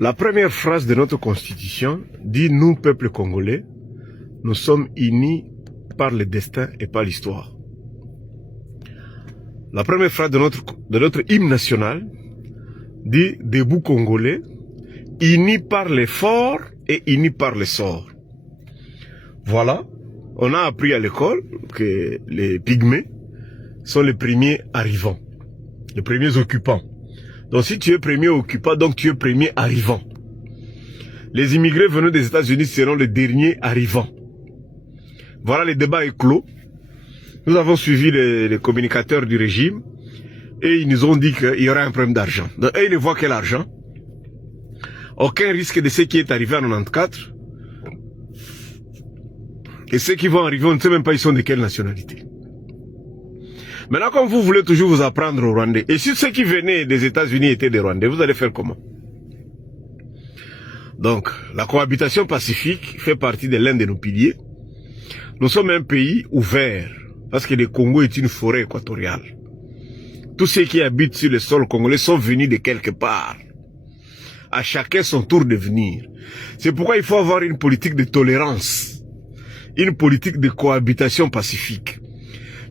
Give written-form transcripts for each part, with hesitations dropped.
La première phrase de notre constitution dit « Nous, peuple congolais, nous sommes unis par le destin et par l'histoire ». La première phrase de notre hymne national dit « Debout congolais, unis par l'effort et unis par le sort ». Voilà, on a appris à l'école que les pygmées sont les premiers arrivants, les premiers occupants. Donc si tu es premier occupant, donc tu es premier arrivant. Les immigrés venant des États-Unis seront les derniers arrivants. Voilà, le débat est clos. Nous avons suivi les communicateurs du régime et ils nous ont dit qu'il y aura un problème d'argent. Donc eux, ils ne voient que l'argent. Aucun risque de ce qui est arrivé en 94. Et ceux qui vont arriver, on ne sait même pas ils sont de quelle nationalité. Maintenant, comme vous voulez toujours vous apprendre au Rwandais, et si ceux qui venaient des États-Unis étaient des Rwandais, vous allez faire comment? Donc, la cohabitation pacifique fait partie de l'un de nos piliers. Nous sommes un pays ouvert, parce que le Congo est une forêt équatoriale. Tous ceux qui habitent sur le sol congolais sont venus de quelque part. À chacun son tour de venir. C'est pourquoi il faut avoir une politique de tolérance, une politique de cohabitation pacifique.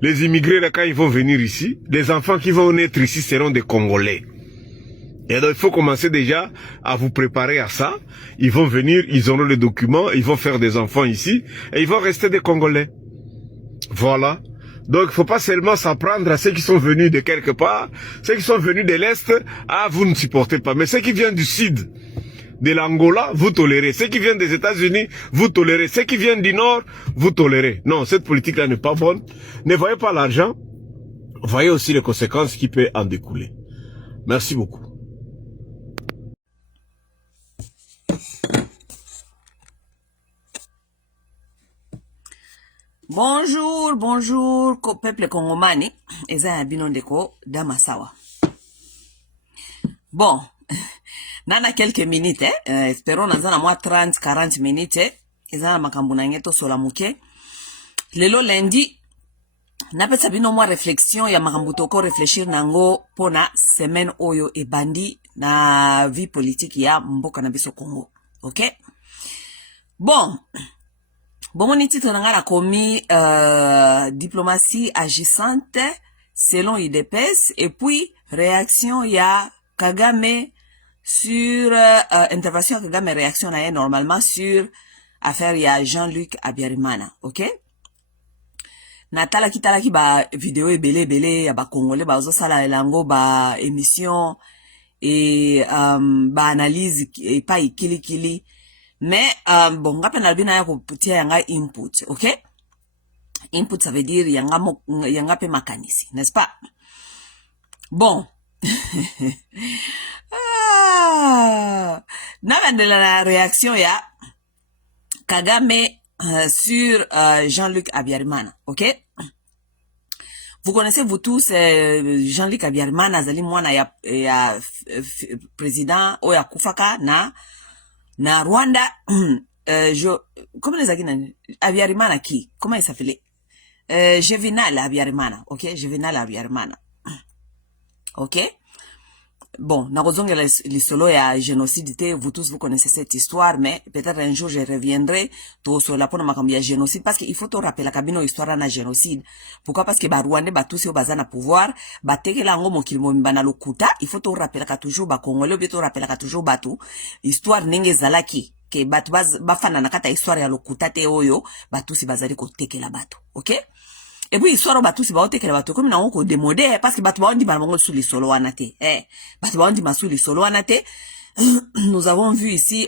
Les immigrés, là, quand ils vont venir ici, les enfants qui vont naître ici seront des Congolais. Et donc, il faut commencer déjà à vous préparer à ça. Ils vont venir, ils auront les documents, ils vont faire des enfants ici, et ils vont rester des Congolais. Voilà. Donc, il ne faut pas seulement s'apprendre à ceux qui sont venus de quelque part, ceux qui sont venus de l'Est, ah, vous ne supportez pas. Mais ceux qui viennent du Sud, de l'Angola, vous tolérez. Ceux qui viennent des États-Unis, vous tolérez. Ceux qui viennent du Nord, vous tolérez. Non, cette politique-là n'est pas bonne. Ne voyez pas l'argent, voyez aussi les conséquences qui peuvent en découler. Merci beaucoup. Bonjour, bonjour, peuple congomani. Eza bino ndeko damasawa. Bon, nana quelques minutes, espérons dans un mois 30-40 minutes, eza na makambo na ngeto sola muke. Lelo lundi, napesa bino mwa réflexion ya makambo toko réfléchir nango pona semaine oyo ebandi na vie politique ya mboka na biso Congo. OK? Bon, mon titre n'a commis diplomatie agissante selon IDPS et puis réaction ya Kagame sur intervention ya Kagame réaction na normalement sur affaire ya Jean-Luc Abiyarimana. OK? Natala ki ba vidéo ebele ya ba congolais ba ozo sala elango ba émission et ba analyse et pas ikili. Mais, bon, ngapena albina ya kuputia yanga input, ok? Input, ça veut dire yanga pe makanisi, n'est-ce pas? Bon. La réaction ya Kagame sur Jean-Luc Abiyarimana, ok? Vous connaissez vous tous Jean-Luc Abiyarimana, azali mwana ya président oya kufaka na Rwanda, comment les agina Abiyarimana qui? Comment il s'appelait? Juvenal Abiyarimana, ok? Juvenal Abiyarimana. Ok? Bon, nakozonga l'isolo ya génocide, vous tous vous connaissez cette histoire, mais peut-être un jour je reviendrai tout sur la pona makambi ya génocide, parce qu'il faut te rappeler kabino histoire na génocide. Pourquoi? Parce que ba Rwanda ba tous au bazana pouvoir, ba tekela ngo mokili momimba na lokuta, il faut te rappeler ka toujours ba Congolais, bien te rappeler ka toujours batu histoire nenge zalaki ke batu bafana na kata histoire ya lokuta te oyo, batu si bazali ko tekela batu. OK? Et puis histoire batu si ba otekela batu comme na ko démodé parce que batu ba ondi ba mongo sous les solo wana te. Batu ba ondi ma sous les solo wana te. Nous avons vu ici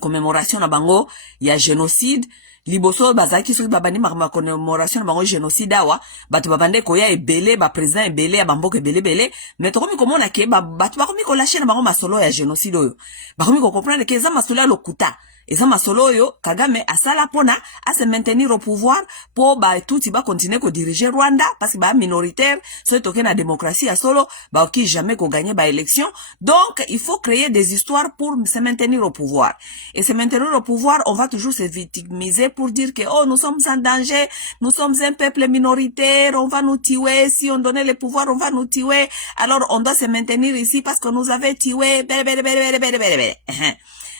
commémoration na bango ya génocide liboso bazaki soki babandi ma commémoration na bango génocide awa batu babande koya ebele ba président ebele ya bamboka ebele mais to komi komona ke batu ba komi ko lâcher na bango masolo ya génocide oyo ba komi ko comprendre que za masolo ya lokuta Et ça masolo yo Kagame asala pona à se maintenir au pouvoir pour ba tout il va continuer ko diriger Rwanda parce que ba minoritaire so toke na démocratie à solo ba qui jamais ko gagner ba élection. Donc il faut créer des histoires pour se maintenir au pouvoir. Et se maintenir au pouvoir, on va toujours se victimiser pour dire que oh nous sommes en danger, nous sommes un peuple minoritaire, on va nous tuer, si on donnait le pouvoir, on va nous tuer. Alors on doit se maintenir ici parce que nous avait tué.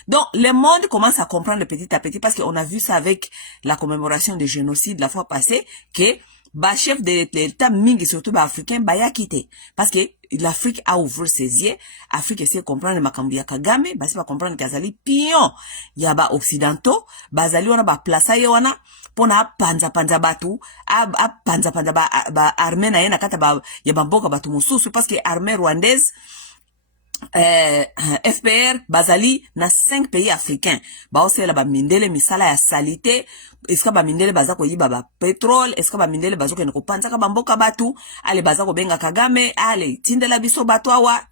Donc, le monde commence à comprendre petit à petit parce qu'on a vu ça avec la commémoration du génocide la fois passée que bah chef de l'État mingi surtout bah africain bah ya quitté parce que l'Afrique a ouvert ses yeux. Afrique essaie de comprendre makambi ya Kagame bah c'est pas comprendre kazali pion ya ba occidentaux bah zali wana ba plaça ye wana pona panza batu a panza ba armée na yena kata ba ya bamboka batu mususu parce que armée rwandaise FPR bazali na 5 pays africains ba osela ba mindele misala ya salité eska ba mindele baza ko yiba ba pétrole eska ba mindele bazo ko panza ka bamboka batu ale baza ko benga Kagame ale tindela biso bato awa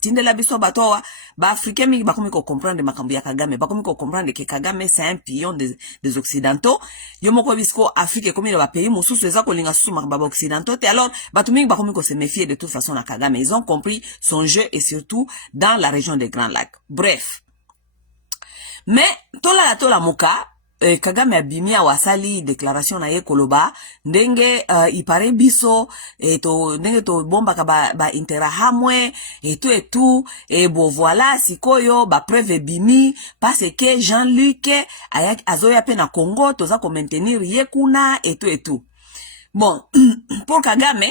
ba africains mingi bakomi ko comprendre makambo ya Kagame bakomi ko comprendre que Kagame c'est un pion des occidentaux yo moko bisko Afrique comme ba pays mususu eza ko linga susu ba occidentaux te alors batu mingi bakomi ko se méfier de toute façon na Kagame ils ont compris son jeu et surtout dans la région des Grands Lacs. Bref. Mais, tola muka, Kagame abimia wasali déclaration na ye koloba, ndenge, ipare biso, ndenge to bomba ka ba interahamwe, et tout, et bon voilà, sikoyo, ba preuve bimi, parce que Jean-Luc, azoya pe na Congo, toza ko maintenir ye kuna, et tout. Bon, pour Kagame,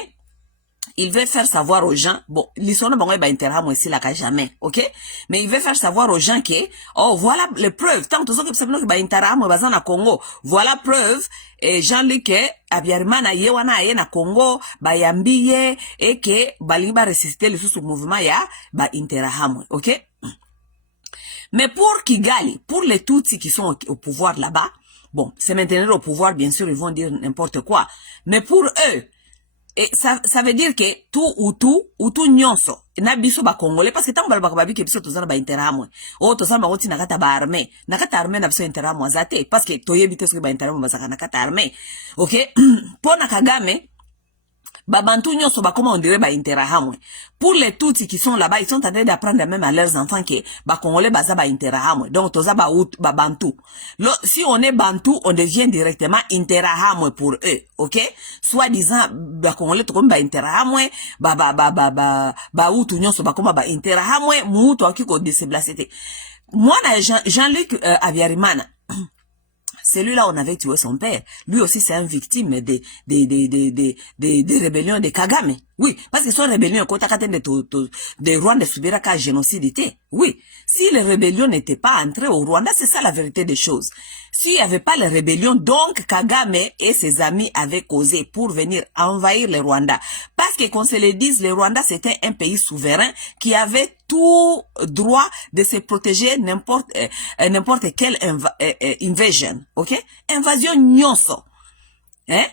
il veut faire savoir aux gens, bon, l'histoire bon ba intérêt moi ici là jamais, OK? Mais il veut faire savoir aux gens que oh voilà les preuves, tant que ça que ba intérêt moi bazana Congo, voilà preuve et Jean-Luc Habyarimana yewana ye na Congo ba yambiye et que baliba résister le sous mouvement ya ba intérêt moi, OK? Mais pour Kigali, pour les Tutsis qui sont au pouvoir là-bas, bon, c'est maintenir au pouvoir bien sûr, ils vont dire n'importe quoi, mais pour eux et ça veut dire que tout nyonso na biso ba congolais parce que tant ba babi ke biso tozana ba interamwe o tozana ba oti nakata ba armée na biso interamwe zate parce que toyebite ce que ba interamwe bazaka nakata armée, OK? Pona Kagame Babantu nyonso ba comment on dirait ba interahamwe. Pour les Tutsis qui sont là-bas, ils sont en train d'apprendre même à leurs enfants que ba Congolais baza ba interahamwe. Donc toza ba Bantu. Si on est Bantu, on devient directement interahamwe pour eux, OK? Soit disant ba Congolais to comme ba interahamwe, ba Hutu nyonso ba comme ba interahamwe, mutu akiko déplacer. Moi na Jean-Luc Habyarimana celui-là, on avait tué son père. Lui aussi, c'est une victime des rébellions de Kagame. Oui, parce que son rébellion, quand de Rwanda subira qu'un génocide était. Oui, si les rébellions n'étaient pas entrées au Rwanda, c'est ça la vérité des choses. S'il n'y avait pas les rébellions, donc Kagame et ses amis avaient causé pour venir envahir le Rwanda. Parce que, qu'on se le dise, le Rwanda, c'était un pays souverain qui avait tout droit de se protéger n'importe quelle invasion. OK? Invasion nyonso. Hein?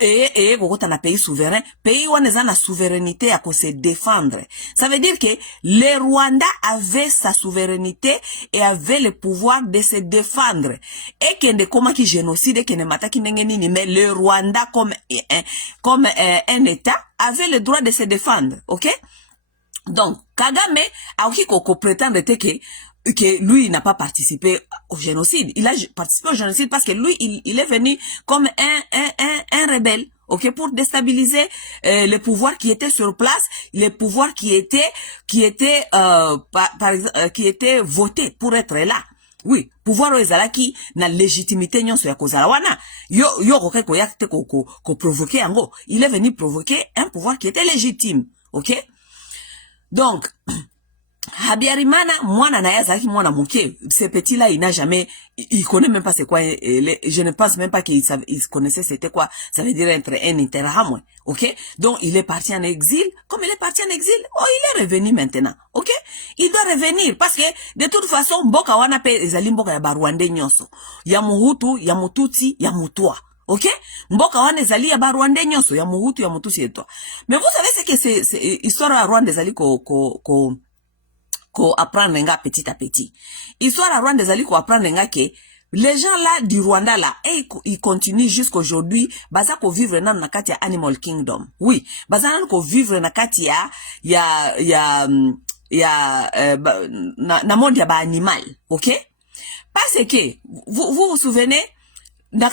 Et quand on a pays souverain, pays où on a la souveraineté à se défendre. Ça veut dire que le Rwanda avait sa souveraineté et avait le pouvoir de se défendre. Et que ne comment qui génocide, que ne mata qui n'engeni, mais le Rwanda comme un État avait le droit de se défendre. OK? Donc, Kagame a aussi qu'on prétend que lui, il n'a pas participé au génocide. Il a participé au génocide parce que lui, il est venu comme un rebelle, OK, pour déstabiliser le pouvoir qui était sur place, le pouvoir qui était voté pour être là. Oui, pouvoir ezala qui na légitimité nyonso ya kozala wana. Yo ko yakte ko provoquer ango. Il est venu provoquer un pouvoir qui était légitime, OK? Donc, Habyarimana, mwana na yazaki mwana muke, ce petit-là, il n'a jamais, il connaît même pas c'est quoi, je ne pense même pas qu'il connaissait c'était quoi, ça veut dire être un interahamwe, OK? Donc, il est parti en exil, comme il est parti en exil, oh, il est revenu maintenant, OK? Il doit revenir, parce que, de toute façon, mboka wana pe ezali mboka ya Barwande nyonso, ya Muhutu, ya Mututsi, ya Mutwa. OK? Mboka wana ezali ya Barwande nyonso, ya Muhutu, ya Mututsi et toi. Mais vous savez ce que c'est histoire à Rwanda ezali ko apprendre nga petit à petit. Histoire à Rwanda ezali ko apprendre nga ke Les gens là du Rwanda là, et ils continuent jusqu'aujourd'hui, baza ko vivre na nakati ya Animal Kingdom. Oui, baza na ko vivre nakati na monde ya ba animal, OK? Parce que vous souvenez na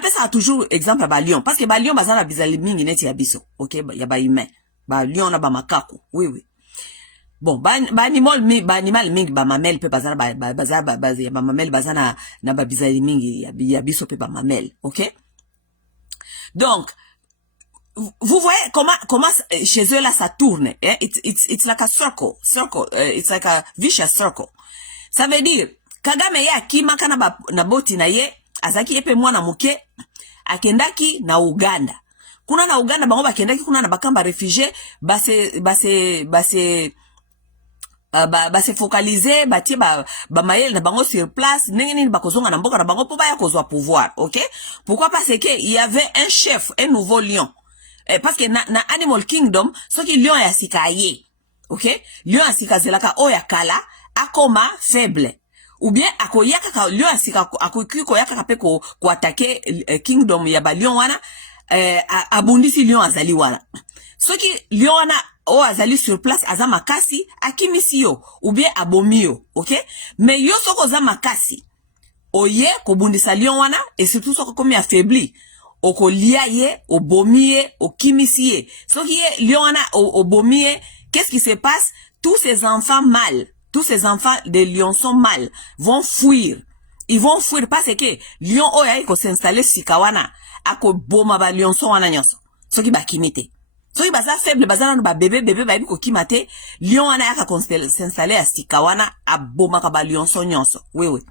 pesa toujours exemple ba lion parce que ba lion baza na bizali mingi neti ya biso, OK? Ya ba humain, ba lion na ba makako. Oui. Bon, ba animal mingi ba mamel pe bazana ba mamel bazana na ba bizali mingi ya biso pe ba mamel, OK? Donc vous voyez comment chez eux là ça tourne, hein? It's like a circle, it's like a vicious circle. Ça veut dire Kagame ya kimaka na boti na ye azaki epe mwana muke akendaki na Uganda. Kuna na Uganda bango bakendaki kuna na bakamba réfugié se focaliser batie ba mayel na bango sur place nini bakozonga na mboka na bango po baya kozwa pouvoir, OK? Pourquoi? Parce que il y avait un chef, un nouveau lion. Parce que na Animal Kingdom soki lion ya sikaye, OK? Lion ya sikazelaka oya kala akoma faible. Ou bien akoyaka ka lion ya sika akoyiko yaka pe ko attaquer kingdom ya ba lion wana abundisi lion azali wana. Soki lion wana o azali sur place aza makasi akimisi yo ou bien abomi yo, OK? Mais yo soko za makasi oye ko bundisa lion wana et surtout soko komi affaibli oko lia ye obomi ye okimisi ye. Soki ye lion wana obomi ye, qu'est-ce qui se passe? Tous ces enfants mâles, tous ces enfants de lionceaux mâles vont fuir. Ils vont fuir parce que lion oya ko s'installer sikawana ako boma ba lionceau wana nyonso. Soki ba kimite. Soki baza faible baza na ba bébé ba ko kimate, lion wana yaka s'installer à sikawana aboma ka ba lionceau nyonso. Oui.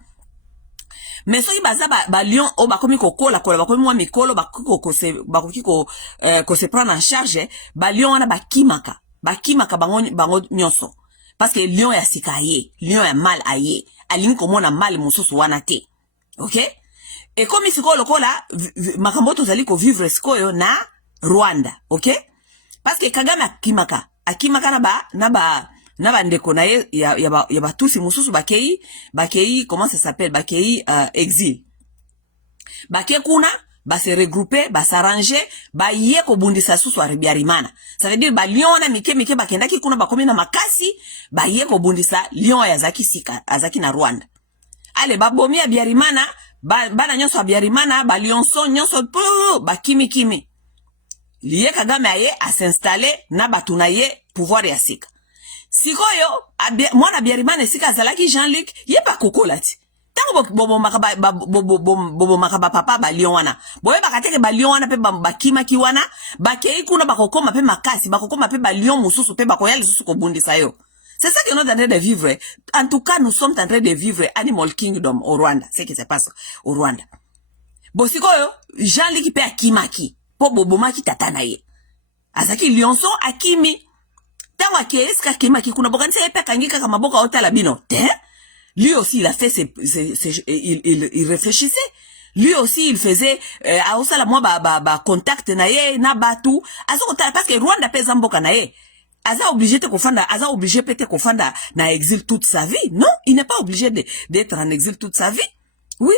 Mais soki baza ba lion o ba komi kokola ba komi mwa mikolo ba ko se prendre en charge, ba lion wana ba kimaka bango nyonso. Parce que lion ya sikaye, lion ya mal aye, alingi komona mal mususu wana te. OK? Et comme isiko lokola makambo tozali ko vivre sikoyo na Rwanda, OK? Parce que Kagame akimaka na ba ndeko na ye ya ba tusi mususu bakei comment ça s'appelle bakei exil. Bakei kuna ba se regrouper ba s'arranger ba ye ko bundisa susu Habyarimana. Ça veut dire ba lion na mike bakendaki kuna bakomi na makasi ba ye ko bundisa lion ya azaki na Rwanda. Ale ba bomi Habyarimana bana nyonso Habyarimana ba lionso nyonso ba kimi. Liye Kagame aye a s'installer na batuna ye pouvoir ya sika. Sikoyo mwana Habyarimana sika azalaki Jean-Luc ye pa kokola ti. Tango bobo makaba papa ba lion wana. Boye bakateke ba lion wana pe ba kimaki wana bakei kuna bakokoma pe makasi bakokoma pe ba lion mususu pe bakoya lisusu ko bundisa yo. C'est ça que nous sommes en train de vivre. En tout cas, nous sommes en train de vivre Animal Kingdom au Rwanda. C'est ce qui se passe au Rwanda. Bon, sikoyo Jean-Luc pe akimaki. Po bobomaki tatana ye. Azaki lionso akimi. Tango akieska akimaki kuna bokanisa epe kangika kama boka otala bino. Lui aussi il a fait il réfléchissait. Lui aussi il faisait aosala moi ba contact na ye na batu. Azoko tala parce que Rwanda pesa mboka na ye. Aza obligé peut-être kofanda na exil toute sa vie. Non, il n'est pas obligé d'être en exil toute sa vie. Oui.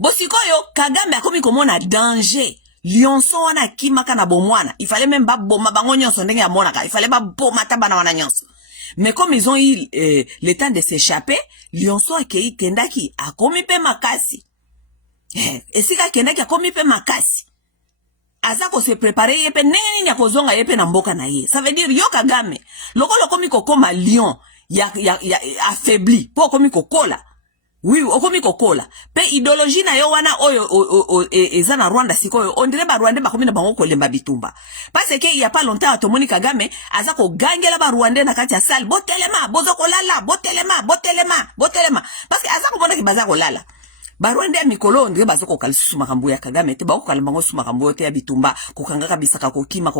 Bosikoyo Kagame akomi komona danger. Lionceau wana kimaka na bomwana. Il fallait même pas boma bango nyonso ndenge ya monaka. Il fallait pas boma tabana wana nyonso. Mais comme ils ont eu le temps de s'échapper, Lionceau akei kendaki akomi pe makasi. Esika kendaki akomi pe makasi. Azako se préparer yepe neni akozonga yepe na mboka na ye. Ça veut dire yo Kagame lokolo komi kokoma lion ya affaibli po komi kokola. Oui, okomi kokola. Pe idéologie na yo wana oyo eza na Rwanda sikoyo on dirait ba Rwanda bakomi na bango kolemba bitumba. Parce que il y a pas longtemps Atomoni Kagame azako gangela ba Rwanda na kati ya salle botelema bozoko lala botelema parce que azako bona ki bazako lala. Ba Rwanda mikolo ndire bazoko kalisusu makambo ya Kagame te bako kalembango su makambo te ya bitumba kokanga kabisa kokima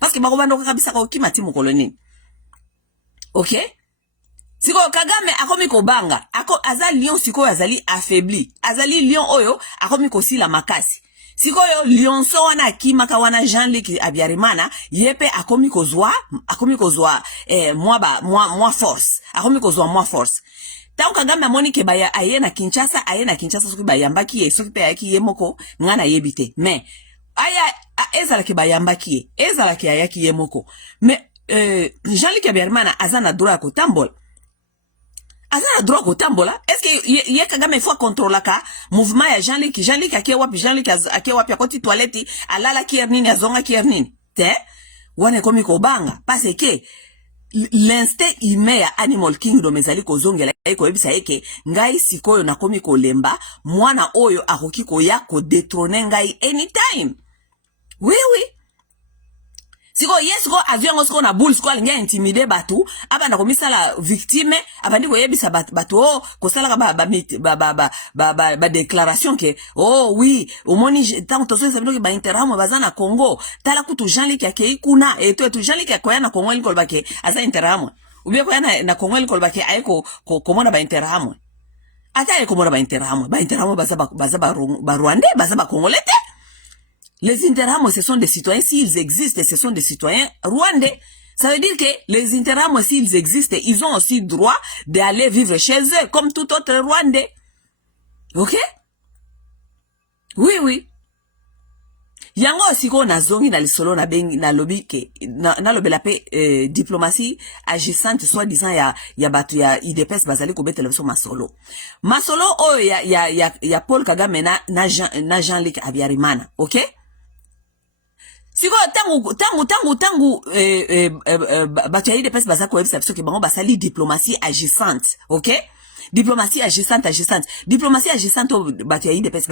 parce que bako bando kabisa kokima ti mokolo nini. OK? Siko Kagame akomi kobanga, azali lion siko azali affaibli. Azali lion oyo akomi kosila makasi. Sikoyo Lionso wana kimaka wana Jean-Luc Abiyarimana yepe akomi kozwa moi force akomi kozwa moi force. Tant Kagame amoni ke baya aye na Kinshasa soki bayambaki ye soki pe ayaki ye moko ngana yebite. Mais aya ezala ke bayambaki ye ezala ke ayaki ye moko. Mais Jean-Luc Abiyarimana azana droit kotambola. Azana droit kotambola. Est-ce que ye Kagame faut contrôler ka mouvement ya Jean-Luc ake wapi akoti toilette alala kiernini azonga kiernini. Te wane komi kobanga parce que l'instinct humain ya Animal Kingdom ezali kozongela eko ebisa eke ngai sikoyo nakomi kolemba mwana oyo akoki koya ko détrôner ngai anytime. Oui. Siko yesko avion siko na bull siko alinga intimider batu abana komisala victime abandi ko yebisa batu ko sala ba déclaration ke oui omoni tant to so sabino ke ba interamo bazana Congo tala kutu Jean-Luc akei kuna eto Jean-Luc akoya na Congo liko bake asa interamo ubie ko na Congo liko bake ayeko komona ba interamo ata ayeko komona ba interamo ba Rwandais bazaba Congolais. Les Interhamos, ce sont des citoyens, s'ils existent, ce sont des citoyens rwandais. Ça veut dire que les Interhamos, s'ils existent, ils ont aussi droit d'aller vivre chez eux, comme tout autre Rwandais. Ok? Oui. Yango siko na zongi na lisolo na bengi na lobby ke na lobela pe diplomatie agissante soi-disant ya batu ya IDPS bazali ko betela biso masolo oyo ya Paul Kagame na Jean-Luc Abiyarimana. Ok? Siko tangu batu ya IDPS bazako webisa biso ke bango basali diplomatie agissante. Ok? Diplomatie agissante. Diplomatie agissante batu ya IDPS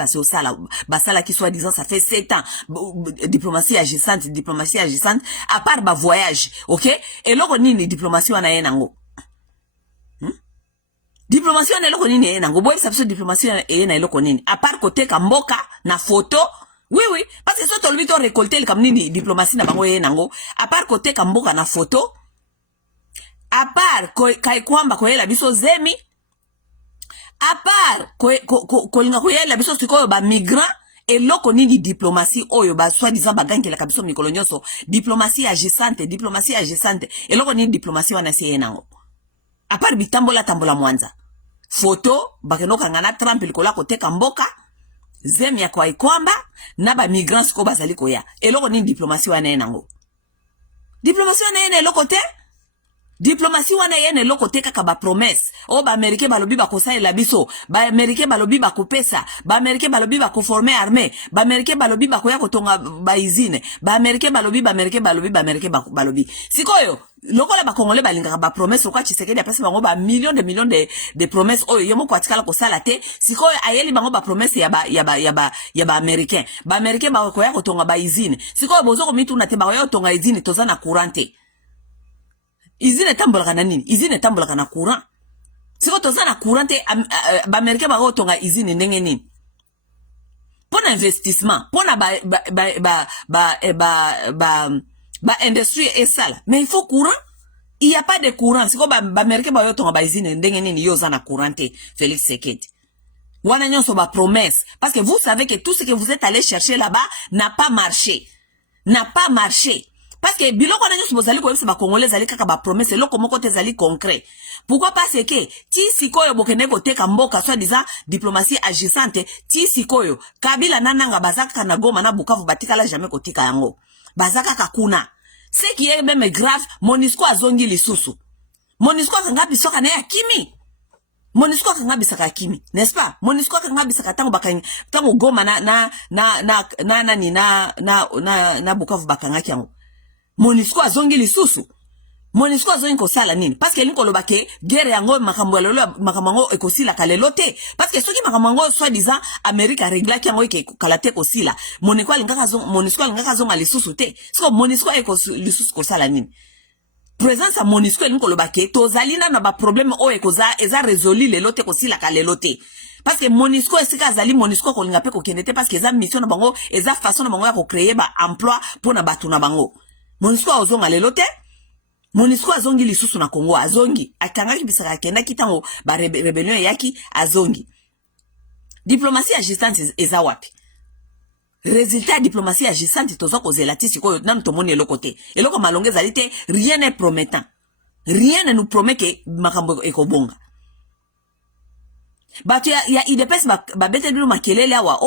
basala qui soit disant ça fait 7 ans. Diplomatie agissante à part ba voyage. Ok? Et loko nini diplomatie wana yenango. Diplomatie wana loko nini yenango. Boye biso diplomatie yena loko nini. À part côté kamboka na photo. Oui, parce que so tolbi to récolter comme nini diplomatie na bango yenango. À part côté kamboka na photo. À part kai kwamba koyela biso zemi. À part kolinga koyela biso sikoyo ba migrant et loko nini diplomatie oyo ba soi-disant bagangela kabiso mikolo nyonso diplomatie agissante et loko nini diplomatie wana si yenango. À part bitambola mwanza photo bakenoka ngana Trump likola koteka mboka zemi ya kwa ikwamba na ba migrants ko bazali koya et loko nini diplomatie wana yenango. Diplomatie wana yene loko te. Diplomatie wana yene loko te kaka ba promesse ba américain balobi ba kosalela biso ba américain balobi ba kopesa ba américain balobi ba ko former armée ba américain balobi ba koya kotonga ba usine ba américain balobi sikoyo lokola ba congolais balinga ba promesse kwa Tshisekedi apesa bango ba millions de promesses oyo yomo kwa tikala ko sala te sikoyo ayeli bango ba promesse ya ba américain ba koya kotonga ba usine sikoyo bozoko mitu na te ba koya kotonga usine tozana courante. Izine tambolaka na nini? Izine tambolaka na courant. Siko toza na courant te ba Amerika ba otonga izine ndenge nini? Pona investissement, pona ba industrie et sala. Mais il faut courant. Il y a pas de courant. Siko ba Amerika ba otonga ba izine ndenge nini yoza na courant te. Félix Tshisekedi. Wana nyonso ba promesse parce que vous savez que tout ce que vous êtes allé chercher là-bas n'a pas marché. Parce que biloko na nyonso bozali koyebisa ba congolais zali kaka ba promesse loko moko te zali concret. Pourquoi parce que ti sikoyo bokende koteka mboka soit disant diplomatie agissante ti sikoyo Kabila nananga bazaka na Goma na Bukavu batikala jamais kotika yango. Bazaka kakuna. Ce qui est même grave, MONUSCO azongi lisusu. MONUSCO kangabi soka na ya kimi. MONUSCO kangabi saka kimi, n'est-ce pas? MONUSCO kangabi saka tango bakang tango Goma na Bukavu bakangaki yango. MONUSCO azongi lisusu. MONUSCO azongi kosala nini? Parce que linko lobake guerre yango makambo makambo ekosila kalelo te. Parce que soki makambo soit disant America regla ki yango kalate kosila. MONUSCO alingaka zonga lisusu te. Siko MONUSCO lisusu kosala nini? Présence à MONUSCO linko lobake tozalina na ba problème o eza résolu lelo te kosila kalelo te. Parce que MONUSCO esika azali MONUSCO kolinga pe kokende te parce que eza mission na bango, eza façon na bango ya ko créer ba emploi pour na batu na bango. MONUSCO azonga lelo te. MONUSCO azongi lisusu na Congo azongi. Akangaki bisaka kenda kitango ba rebellion yaki azongi. Diplomatie agissante eza wapi? résultat ya diplomatie agissante toza kozela ti sikoyo nanu tomoni eloko te eloko malongo ezali te rien n'est promettant rien ne nous promet que makambo ekobonga bato ya idps babete bino makelele awa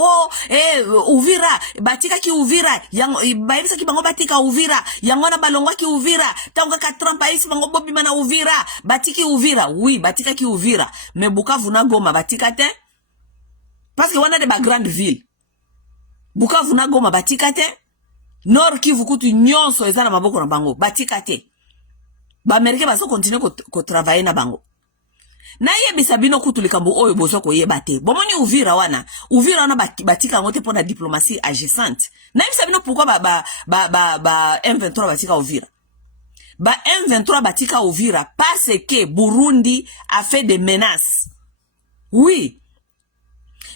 Uvira batikaki Uvira bayebisaki bango batika Uvira yango na balongwaki Uvira ntango kaka Trump ayisi bango bobima na Uvira batiki Uvira oui batikaki Uvira mais Bukavu na Goma batika te parce que wana de ba grande ville Bukavu na Goma batika te Nord Kivu kutu nyonso eza na maboko na bango batika te ba Amerika baso continue ko travailler na bango na yebisa bino kutu likambo oyo bozo ko yeba te bomoni Uvira wana batika ngote pona diplomatie agissante na yebisa bino pourquoi ba M23 batika Uvira ba M23 batika Uvira parce que Burundi a fait des menaces oui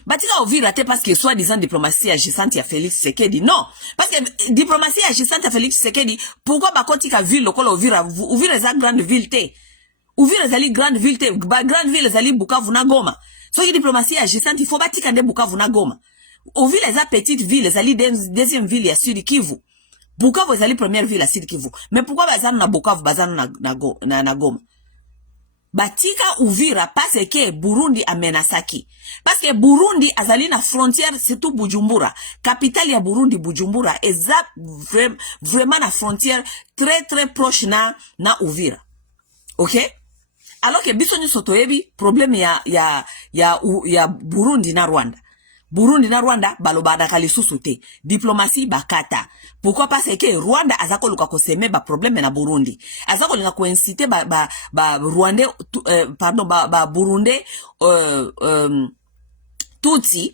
batika Uvira te parce que soi-disant diplomatie agissante ya Félix Tshisekedi non parce que diplomatie agissante ya Félix Tshisekedi pourquoi bakotika ville lokola Uvira eza grande ville te Uvira ezali grande ville te ba grande ville ezali Bukavu na Goma soki diplomatie agissante il faut batika nde Bukavu na Goma Uvira eza petite ville ezali deuxième ville ya Sud Kivu Bukavu ezali première ville ya Sud Kivu mais pourquoi bazana na Bukavu bazana na Goma batika Uvira parce que Burundi amenasaki parce que Burundi azali na frontière surtout Bujumbura capitale ya Burundi Bujumbura eza vraiment na frontière très proche na Uvira ok alors que biso nyoso toyebi problème ya Burundi na Rwanda balobadaka lisusu te diplomatie bakata pourquoi parce que Rwanda azako luka ko seme ba problème na Burundi azako linga ko inciter ba Rwandais pardon ba Burundais Tutsi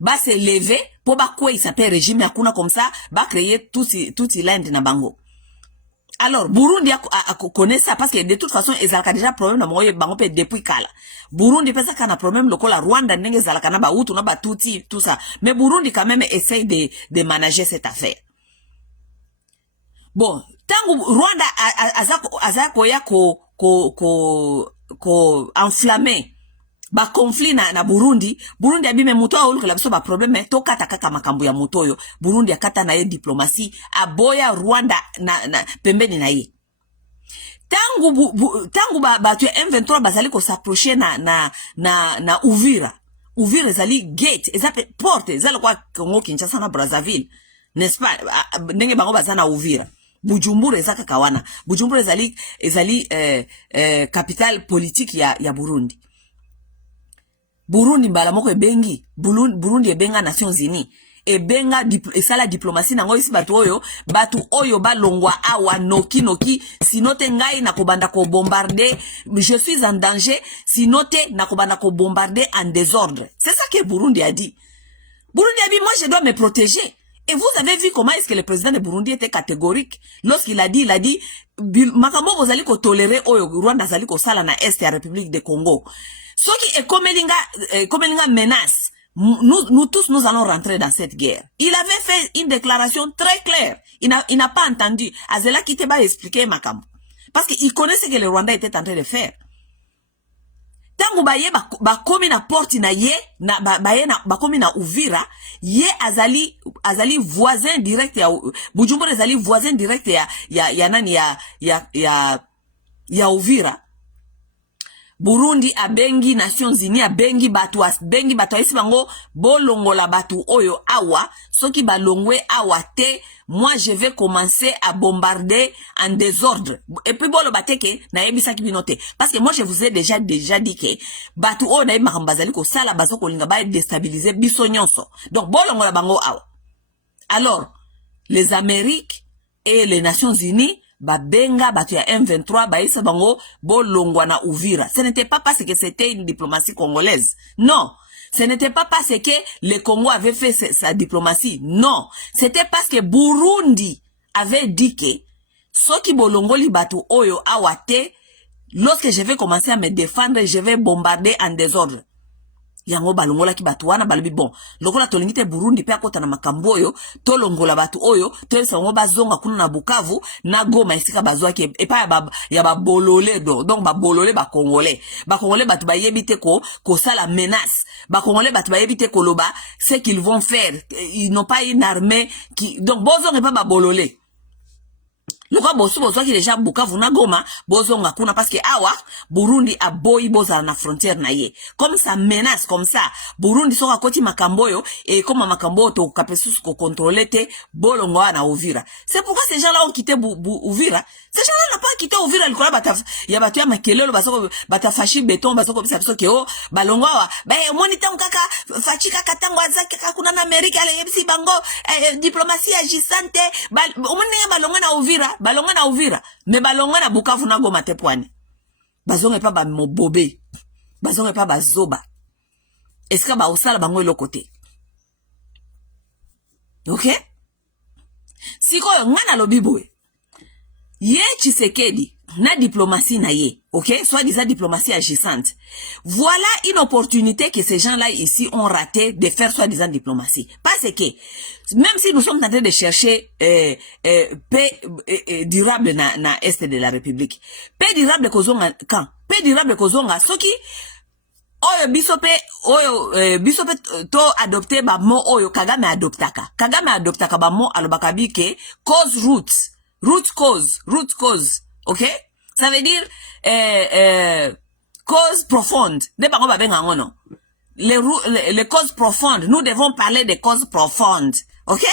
ba se lever pour ba quoi il s'appelle régime yakuna comme ça ba créer Tutsi land na bango. Alors, Burundi connaît ça parce que de toute façon, ils ont déjà problème na moye bango pe depuis kala. Burundi pesa kana problème lokola Rwanda nenge zalaka na ba Hutu na ba Tutsi tout ça. Mais Burundi quand même essaye de manager cette affaire. Bon, tangu Rwanda azako ya ko enflammer ba conflit na Burundi abime muto auluka labiso ba problème to kata kaka makambo ya muto yo Burundi akata na ye diplomatie aboya Rwanda na pembeni na ye tangu ba tu M23 bazali ko s'approcher na Uvira ezali gate ezape porte ezali kwa Congo Kinshasa na Brazzaville n'est-ce pas ndenge bango bazana Uvira Bujumbura ezaka kawana Bujumbura ezali capitale politique ya Burundi Burundi mbala moko ebengi Burundi ebenga Nations Unies ebenga esala diplomatie nango isi batu oyo balongwa awa noki sinote ngai na kobanda ko bombarder je suis en danger sinote na kobanda ko bombarder en désordre c'est ça que Burundi a dit moi je dois me protéger et vous avez vu comment est-ce que le président de Burundi était catégorique lorsqu'il a dit makambo bozali ko tolérer oyo Rwanda zali ko sala na est ya République de Congo. Ce qui est comme une menace, nous tous, nous allons rentrer dans cette guerre. Il avait fait une déclaration très claire. Il n'a pas entendu. Azela qui te va expliquer Makambo. Parce qu'il connaissait ce que le Rwanda était en train de faire. Tangu baye komi na porti na ye, komi na Uvira, ye azali voisin direct ya, Bujumbura azali voisin direct ya Uvira. Burundi abengi Nations Unies abengi batu isi bango bolongola batu oyo awa soki balongwe awa te moi je vais commencer à bombarder en désordre et puis bolo bateke na yebisaki binote parce que moi je vous ai déjà dit que batu oyo na makambazali ko sala bazo ko linga ba déstabiliser biso nyonso donc bolongola bango awa alors les Amériques et les Nations Unies benga batu ya M23 baisa bango bolongwa na Uvira. Ce n'était pas parce que c'était une diplomatie congolaise. Non. Ce n'était pas parce que le Congo avait fait sa diplomatie. Non. C'était parce que Burundi avait dit que soki bolongoli batu oyo awate, lorsque je vais commencer à me défendre, je vais bombarder en désordre. yango balongola ki batu wana balobi bon lokola tolingi te Burundi pe akota na makambo oyo tolongola batu oyo tolesa ngo bazonga kuna na Bukavu na Goma esika bazwaki epa ya babolole donc babolole bakongolais batu bayebi te ko sala menace bakongolais batu bayebi te koloba ce qu'ils vont faire, ils n'ont pas une armée qui donc bozonga pas babolole loko bosu ki déjà Bukavu na Goma bozonga kuna parce que awa Burundi a boy boza na frontière na ye comme ça menace comme ça Burundi soka koti makamboyo et comme makambo to kapesus ko contrôler te bolongo na Uvira. C'est pourquoi ces gens-là ont quitté Uvira. Ces gens-là n'ont pas quitté Uvira likola bata ya batu ya makelelo basoko bata fashi béton basoko bisa biso ke o balongo wa ba moni tango kaka fachi kaka tango azaki kaka kuna na Amerika le yebisi bango diplomatie agissante omoni balongo na Uvira balonga na Uvira me balonga na Bukavu na Goma te pwani bazonga pa ba mobobe bazonga pa bazoba eska ba osala bango eloko te ok siko ngana lobiboe ye Tshisekedi na diplomatie na ye ok soit disant diplomatie agissante voilà une opportunité que ces gens là ici ont raté de faire soit disant diplomatie parce que même si nous sommes en train de chercher paix durable na est de la République paix durable kozonga quand paix durable kozonga soki oyo bisope to adopter ba mo oyo Kagame adoptaka ba mo alobaka bi ke cause root cause ok ça veut dire cause profonde de bango ba benga ngono les causes profondes nous devons parler des causes profondes ok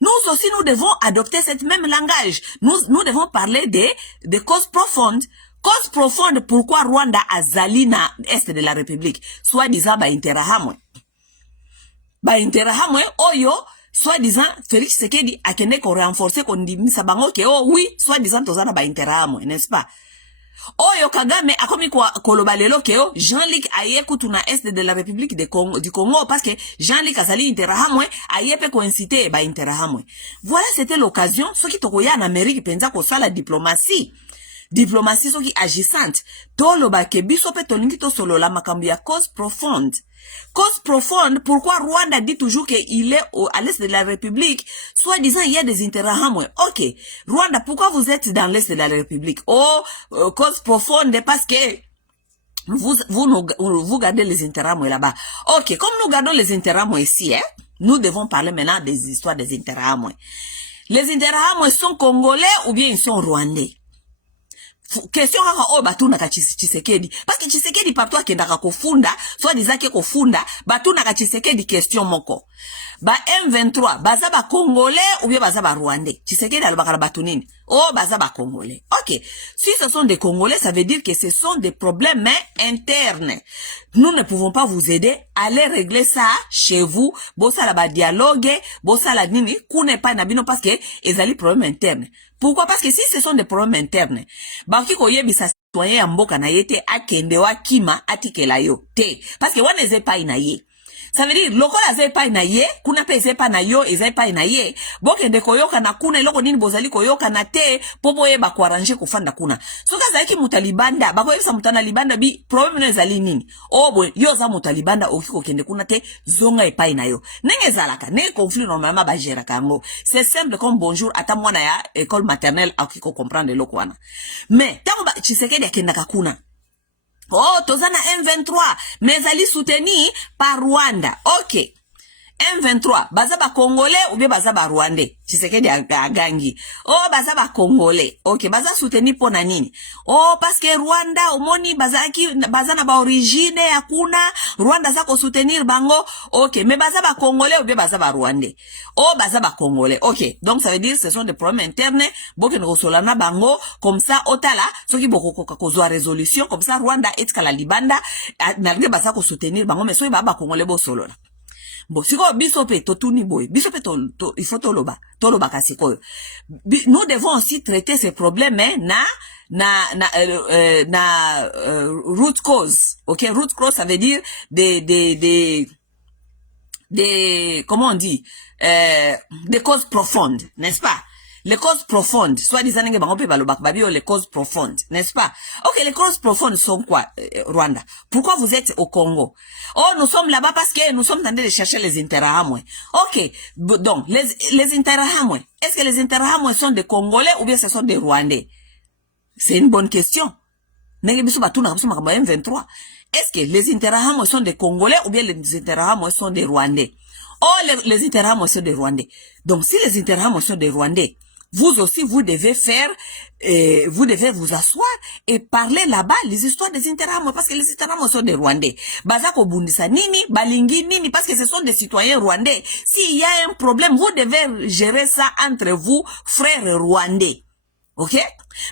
nous aussi nous devons adopter cette même langage nous devons parler des causes profondes. Cause profonde pourquoi Rwanda azali na est de la République soit disant ba interahamwe oyo soit disant Félix Tshisekedi akende ko renforcer ko ndimisa bango ke oh oui soit disant tozana ba interahamwe n'est-ce pas oyo Kagame akomi ko koloba lelo ke oh Jean-Luc aye kutuna est de la République du Congo parce que Jean-Luc azali interahamwe aye pe ko inciter ba interahamwe. Voilà, c'était l'occasion ce qui tokoya en Amérique penza ko sala diplomatie soki agissante toloba ke biso pe tolingi to solo la makambo ya cause profonde pourquoi Rwanda dit toujours que il est à l'est de la République soit disant il y a des interahamwe. Ok Rwanda, pourquoi vous êtes dans l'est de la République? Cause profonde parce que vous gardez les interahamwe là-bas. Ok, comme nous gardons les interahamwe ici nous devons parler maintenant des histoires des interahamwe. Les interahamwe sont congolais ou bien ils sont rwandais? Question kaka o batuna ka Tshisekedi parce que Tshisekedi partout akendaka kofunda soit disaki kofunda batuna ka Tshisekedi question moko ba M23 baza ba congolais ou bien baza ba rwandais. Tshisekedi alobaka na batu nini baza ba congolais. Ok, si ce sont des congolais ça veut dire que ce sont des problèmes internes. Nous ne pouvons pas vous aider, allez régler ça chez vous. Bossa la ba dialogue bossa la nini kune pa na bino parce que ezali problème interne. Pourquoi? Parce que si ce sont des problèmes internes, baki koyebisa citoyen ya mboka na yete akende wa kima atikela yo te. Parce que wana eze pa inaye. Ça veut dire lokola eze pa inaye, kuna pe eze pa na yo, eze pa inaye. Bokende koyoka na kuna iloko nini bozali koyoka na te popo yeba ko arranger kufanda kuna. Soka zaki mutalibanda, bako yebisa mutana libanda bi problème na ezali nini? Bwe yo za mutalibanda okiko kende kuna te zonga epai na yo. Nenge zalaka, ne conflit normalement ba gera kango. C'est simple comme bonjour ata mwana ya école maternelle akiko comprendre loko wana. Mais tango ba Tshisekedi akenda kakuna. Tozana M23 mais ali soutenu par Rwanda. Ok, M23 baza ba congolais ou bien baza ba rwandais? Tshisekedi agangi baza ba congolais. Ok, baza soutenu pona nini? Parce que Rwanda omoni baza na ba origine hakuna Rwanda za ko soutenir bango. Ok, mais baza ba congolais ou bien baza ba rwandais? Baza ba congolais. Ok, donc ça veut dire ce sont des problèmes internes boke no solana bango comme ça otala soki boko kozwa résolution comme ça Rwanda etkala libanda nalge baza ko soutenir bango mais soki ba congolais bo solola. Bon, si biso pe totuni boy, biso pe il faut toloba kasiko. Nous devons aussi traiter ces problèmes na root cause. OK, root cause ça veut dire des comment on dit des causes profondes, n'est-ce pas? les causes profondes, soit disant que bango pe balobak babio les causes profondes, n'est-ce pas? Ok, les causes profondes sont quoi, Rwanda? Pourquoi vous êtes au Congo? Oh, nous sommes là-bas parce que nous sommes en train de chercher les Interahamwe. Ok, donc, les Interahamwe, est-ce que les Interahamwe sont des Congolais ou bien ce sont des Rwandais? C'est une bonne question. M23. Est-ce que les Interahamwe sont des Congolais ou bien les Interahamwe sont des Rwandais? Oh, les Interahamwe sont des Rwandais. Donc, si les Interahamwe sont des Rwandais, vous aussi, vous devez vous devez vous asseoir et parler là-bas les histoires des Interahamwe, parce que les Interahamwe sont des Rwandais. Bazako Bundisa Nini, Balingi Nini, parce que ce sont des citoyens rwandais. S'il y a un problème, vous devez gérer ça entre vous, frères rwandais. Ok?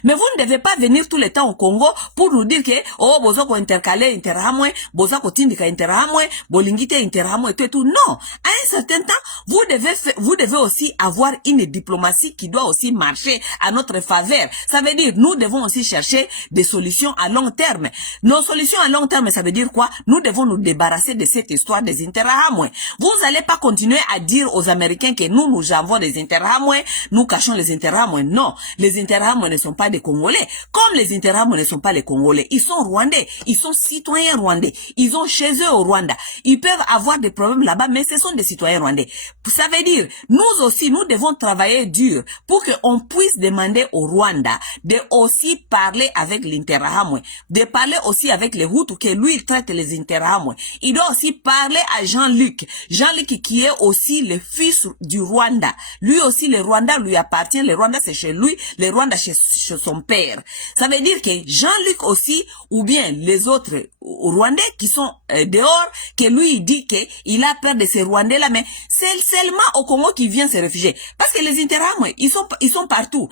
Mais vous ne devez pas venir tout le temps au Congo pour nous dire que, oh, bozoko intercalé Interahamwe, bozoko tindika Interahamwe, bolingite Interahamwe, tout et tout. Non. À un certain temps, vous devez aussi avoir une diplomatie qui doit aussi marcher à notre faveur. Ça veut dire, nous devons aussi chercher des solutions à long terme. Nos solutions à long terme, ça veut dire quoi? Nous devons nous débarrasser de cette histoire des Interahamwe. Vous n'allez pas continuer à dire aux Américains que nous avons des Interahamwe, nous cachons les Interahamwe. Non. Les Interahamwe ne sont pas des Congolais. Comme les Interahamwe ne sont pas les Congolais, ils sont Rwandais, ils sont citoyens rwandais, ils ont chez eux au Rwanda. Ils peuvent avoir des problèmes là-bas, mais ce sont des citoyens rwandais. Ça veut dire, nous aussi, nous devons travailler dur pour qu'on puisse demander au Rwanda de aussi parler avec l'Interahamwe, de parler aussi avec les Hutus, que lui, il traite les Interahamwe. Il doit aussi parler à Jean-Luc. Jean-Luc qui est aussi le fils du Rwanda. Lui aussi, le Rwanda lui appartient. Le Rwanda, c'est chez lui. Le Rwanda, chez son père. Ça veut dire que Jean-Luc aussi, ou bien les autres Rwandais qui sont dehors, que lui il dit qu'il a peur de ces Rwandais-là, mais c'est seulement au Congo qui vient se réfugier. Parce que les Interahamwe, ils sont partout.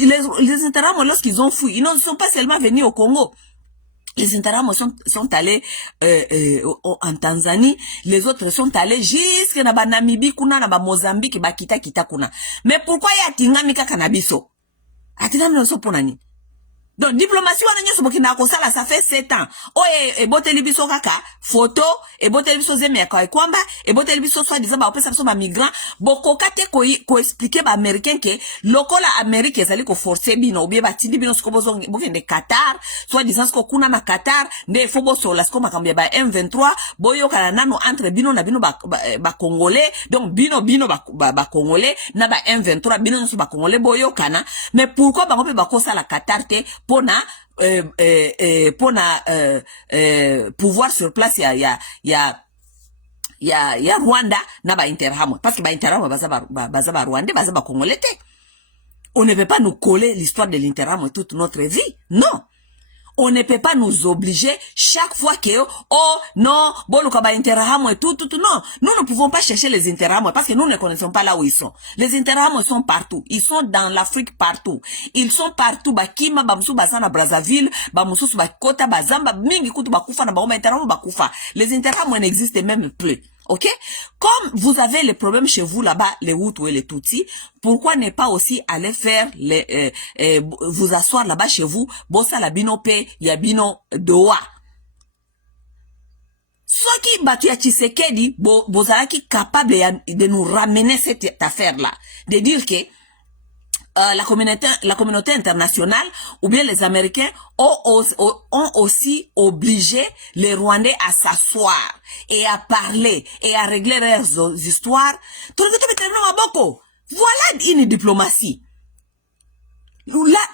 Les Interahamwe, lorsqu'ils ont fui, ils ne sont pas seulement venus au Congo. Les Interahamwe sont allés en Tanzanie, les autres sont allés jusqu'à Namibie, kuna na Mozambique, kita kuna. Mais pourquoi y a tingamika kanabiso? Atina mnoso ponani. Donc, diplomatie, ça fait 7 ans. Oh, et bote libiso kaka, photo, et bote libiso zeme ya kwamba, et bote libiso soit disant, ba, opesa ba migrant, boko kate ko expliquer ba américain que, lokola Amérique, ezali ko forcer bino, ou bien ba tindi bino sko bozo, de Qatar, soit disant sko kuna na Qatar, ne fobo so la sko makambia ba M23, boyo kanano entre bino na bino ba Congolais, donc bino ba Congolais, na ba M23, bino so ba Congolais boyo kana, mais pourquoi ba ngope ba kosa la Qatar te, pona pouvoir sur place ya Rwanda na ba Interahamwe, parce que ba Interahamwe baza Rwandais, baza ba Congolais. On ne peut pas nous coller l'histoire de l'Interahamwe toute notre vie. Non. On ne peut pas nous obliger chaque fois que, oh, non, bon, le kaba Interahamwe, tout, non. Nous ne pouvons pas chercher les Interahamwe parce que nous ne connaissons pas là où ils sont. Les Interahamwe sont partout. Ils sont dans l'Afrique partout. Ils sont partout. Bakima, Bamsou, Basana, Brazzaville, Bamsou, Bakota, Bazamba, Mingi, Kutu, Bakufa, Nabama, Interahamwe, Bakufa. Les Interahamwe n'existent même plus. Ok? Comme vous avez les problèmes chez vous là-bas, les Hutus et les Tutsis, pourquoi ne pas aussi aller faire vous asseoir là-bas chez vous, bossa la bino pe, yabino doa. Soit qui batu à Tshisekedi, bozalaki capable de nous ramener cette affaire-là. De dire que, la communauté internationale ou bien les Américains ont aussi obligé les Rwandais à s'asseoir et à parler et à régler leurs histoires. Voilà une diplomatie. Là,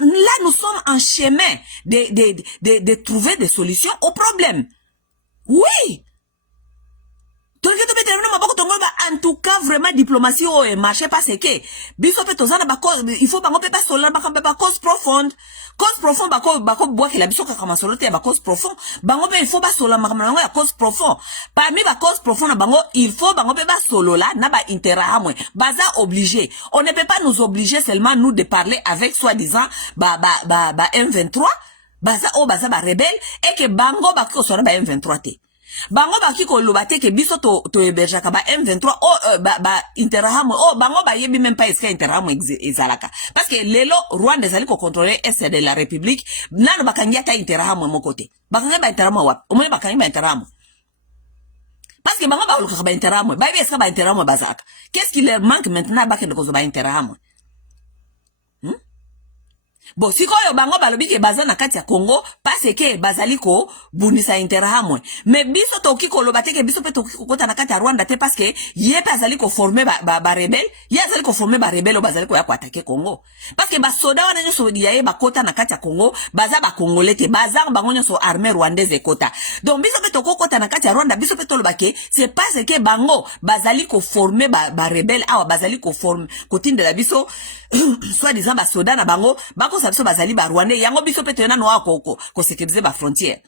nous sommes en chemin de trouver des solutions aux problèmes. Oui. En tout cas, vraiment, diplomatie au marché parce que, il faut pas solo, cause profonde. Cause profonde, boire la biso kama solo te cause profonde. Il faut pas solo, cause profonde. Parmi la cause profonde, il faut pas solo là, na ba Interahamwe. Baza obligé. On ne peut pas nous obliger seulement nous de parler avec soi-disant, M23. Baza rebelle, et que bango ko sona ba M23 te. Bango baki ko lobate ke biso to eberjaka ba M23 Interahamwe bango ba yebi même pas eska Interahamwe ezalaka parce que lelo Rwanda ezali ko contrôler est de la République nano bakangia ta Interahamwe mon côté bakanga ba Interahamwe wap omo bakanga ba Interahamwe parce que bango ba luka ba Interahamwe ba yebi eska ba Interahamwe bazaka qu'est-ce qui leur manque maintenant ba ke de ko ba Interahamwe Bon, si koyo bango balobi ke baza na kati ya Congo, parce que bazali ko bundisa interahamwe. Mais biso toki koloba te ke biso pe toki kokota na kati ya Rwanda te parce que ye pe azali ko former ba rebelle, ye azali ko former ba rebelle bazali ko ya ko attaquer Congo. Parce que ba soda wana nyoso yaye bakota na kati ya Congo, baza ba Congolais te, baza bango nyoso armée rwandaise ekota. Donc biso pe tokokota na kati ya Rwanda, biso pe toloba ke c'est parce que bango bazali ko former ba rebelle awa bazali ko former kotinde la biso soit disant ba soda na bango bako sa biso bazali ba Rwandais yango biso pe tena no ko sécuriser ba frontière.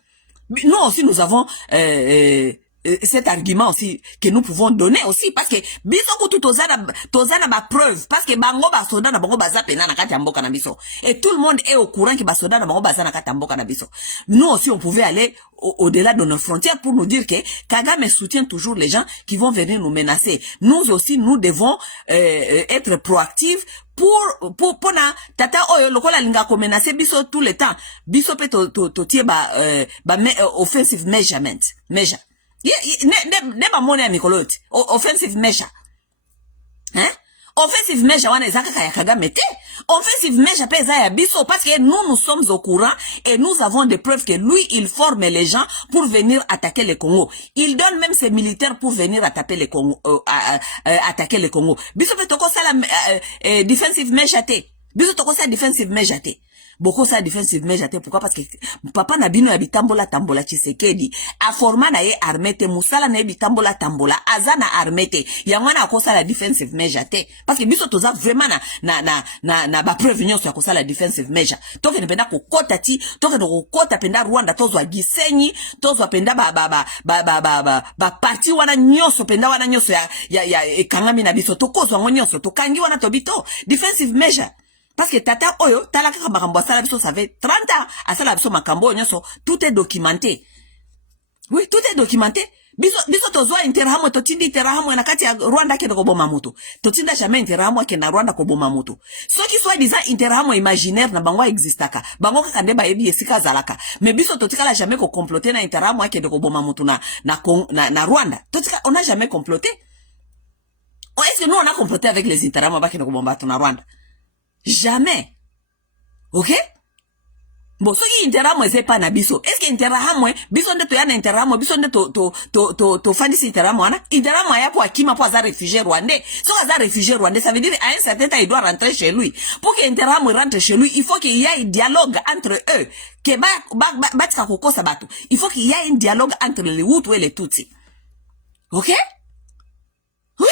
Nous aussi nous avons cet argument aussi que nous pouvons donner aussi parce que biso kutu tozana ba preuve parce que bango ba soda na bango baza pena na kati ya mboka na biso et tout le monde est au courant que ba soda na bango baza na kati ya mboka na biso. Nous aussi on pouvait aller au-delà de nos frontières pour nous dire que Kagame soutient toujours les gens qui vont venir nous menacer. Nous aussi nous devons être proactifs pour na tata oyo lokola linga ko menacer biso tout le temps biso pe to tie ba offensive measure ne ba mone ya mikoloti offensive measure offensive measure wana ezaka kaya Kagame te offensive measure pe ya biso parce que nous sommes au courant et nous avons des preuves que lui il forme les gens pour venir attaquer le Congo. Il donne même ses militaires pour venir attaquer le Congo attaquer le Congo. Biso pe toko sala defensive measure te. Biso toko sala defensive measure te. Beaucoup ça defensive measure te pourquoi parce que papa na bino ya bitambola tambola Tshisekedi a forma na ye armée te musala na ye bitambola tambola azana armée te yangwana akosa la defensive measure te parce que biso toza vraiment na ba preuve nyonso ya kosa la defensive measure toke ne penda ko kota ti toke no kota penda Rwanda tozwa Gisenyi tozwa penda ba parti wana nyonso penda wana nyonso ya ekangami na biso tokozwa ngo nyonso tokangi wana tobito defensive measure. Parce que tata oyo talaka makambo asala biso ça fait 30 ans asala biso makambo nyonso tout est documenté. Oui, tout est documenté. Biso tozwa interhamwe totindi interhamwe na kati ya Rwanda ke boma moto. Totinda jamais interhamwe ke na Rwanda ko boma moto. Soki soit disant interhamwe imaginaire na bango existaka. Bango ka kande ba yebi esika zalaka. Mais biso totikala jamais ko comploter na interhamwe ke ko boma moto na Rwanda. Totika on n'a jamais comploté. Est-ce que nous on a comploté avec les interhamwe ba ke ko bomba na Rwanda? Jamais. Ok? Bon, ce qui interhamwe c'est pas na biso. Est-ce que interhamwe biso nde to yana interhamwe biso nde to fandisi interhamwe ana? Interhamwe ya po akima po aza réfugié rwandais. So aza réfugié rwandais, ça veut dire à un certain temps il doit rentrer chez lui. Pour que interhamwe rentre chez lui, il faut qu'il y ait un dialogue entre eux. Que batika kokosa batu. Il faut qu'il y ait un dialogue entre les Hutus et les Tutsis. Ok? Oui?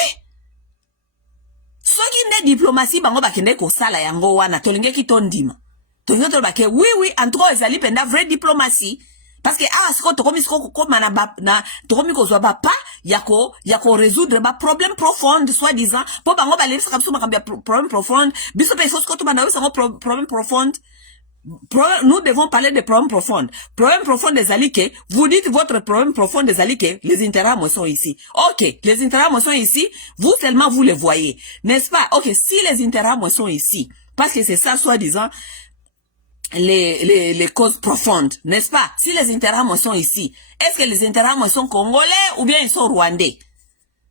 Soki nde diplomatie bango bakende ko sala yango wana tolinge ki tondima. Tolinge to bake oui en tout cas ezali penda vraie diplomatie parce que siko tokomi siko koma na tokomi ko zwa ba pa yako résoudre ba problème profond soit disant po bango ba lefisa kapso makambia problème profond biso pe siko to bana wisa problème profond. Nous devons parler de problèmes profonds. Problème profond des alliés, vous dites votre problème profond des alliés, les interhamwe sont ici. Ok, les interhamwe sont ici, vous seulement vous les voyez. N'est-ce pas? Ok, si les interhamwe sont ici, parce que c'est ça, soi-disant, les causes profondes, n'est-ce pas? Si les interhamwe sont ici, est-ce que les interhamwe sont congolais ou bien ils sont rwandais?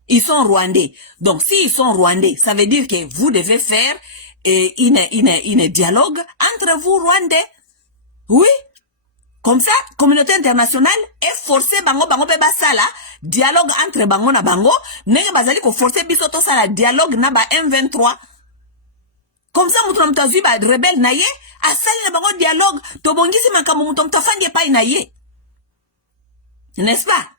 Ils sont rwandais. Donc, s'ils sont rwandais, ça veut dire que vous devez faire une dialogue entre vous Rwandais. Oui. Comme ça, communauté internationale est forcée bango pe basala dialogue entre bango na bango, nenge bazali ko forcer biso to sala dialogue na ba M23. Comme ça mutu mtazui ba rebelle na ye, asali na bango dialogue, to bongisi makambo mutu mtafandi pa na ye. N'est-ce pas?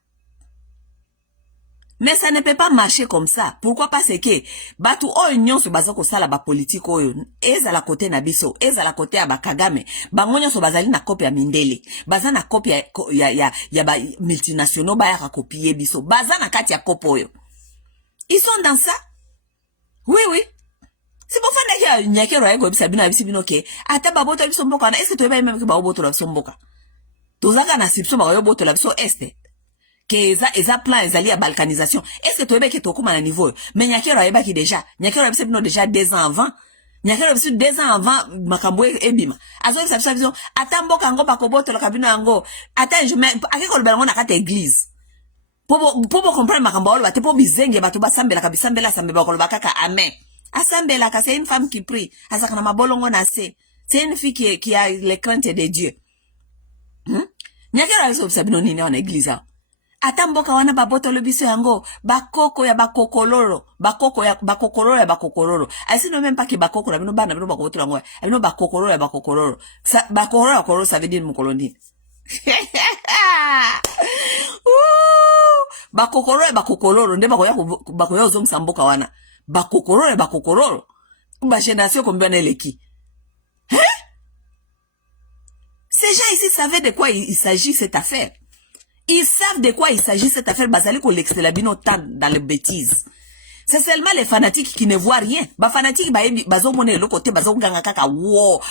Mais ça ne peut pas marcher comme ça. Pourquoi? Parce que batu o union se basa ko sala ba politique oyo eza la côté na biso, eza la côté ya ba Kagame. Bango nyonso bazali na copie ya Mindele. Baza na copie ya ba multinationaux ba ya copier biso. Baza na kati ya kopo oyo. Ils sont dans ça. Oui. C'est pour faire que nyakero ya go bisa bino bisi bino ke ata baboto biso mboka na est-ce que tu veux même que ba boto la biso mboka. Tozaka na sipso ba boto la biso este. Que eza plan ezali ya balkanisation. Est-ce que tu veux que tu okuma na niveau? Mais nyakero ayeba ki déjà. Nyakero biso bino déjà 2 ans avant. Nyakero biso 2 ans avant makambo ebima. Azo biso biso ata mboka ngo bakoboto la kabino yango. Ata je me akiko lobango na kata église. Pobo comprendre makambo olo bate po bizenge bato basambela kabisambela sambela bakolo bakaka amen. Asambela ka c'est une femme qui prie. Asaka na mabolongo na se. C'est une fille qui a les craintes de Dieu. Nyakera biso sabino nini en église. Ata mboka wana babotolo biso yango bakoko ya bakokoloro, bakokoloro ya bakokoloro. Asi no même pas que bakoko na bino bana bino bakotolo yango. Bino bakokoloro ya bakokoloro. Ça bakokoloro ça veut dire mukoloni. Bakokoloro ya bakokoloro nde bakoya ozongisa mboka wana. Bakokoloro ya bakokoloro. Ba génération combien eleki. Ces gens ici savaient de quoi il s'agit cette affaire. Ils savent de quoi il s'agit cette affaire. Basali ko l'excelabino tant dans les bêtises. C'est seulement les fanatiques qui ne voient rien. Ba fanatiques bazo mone le côté bazo ganga kaka wo.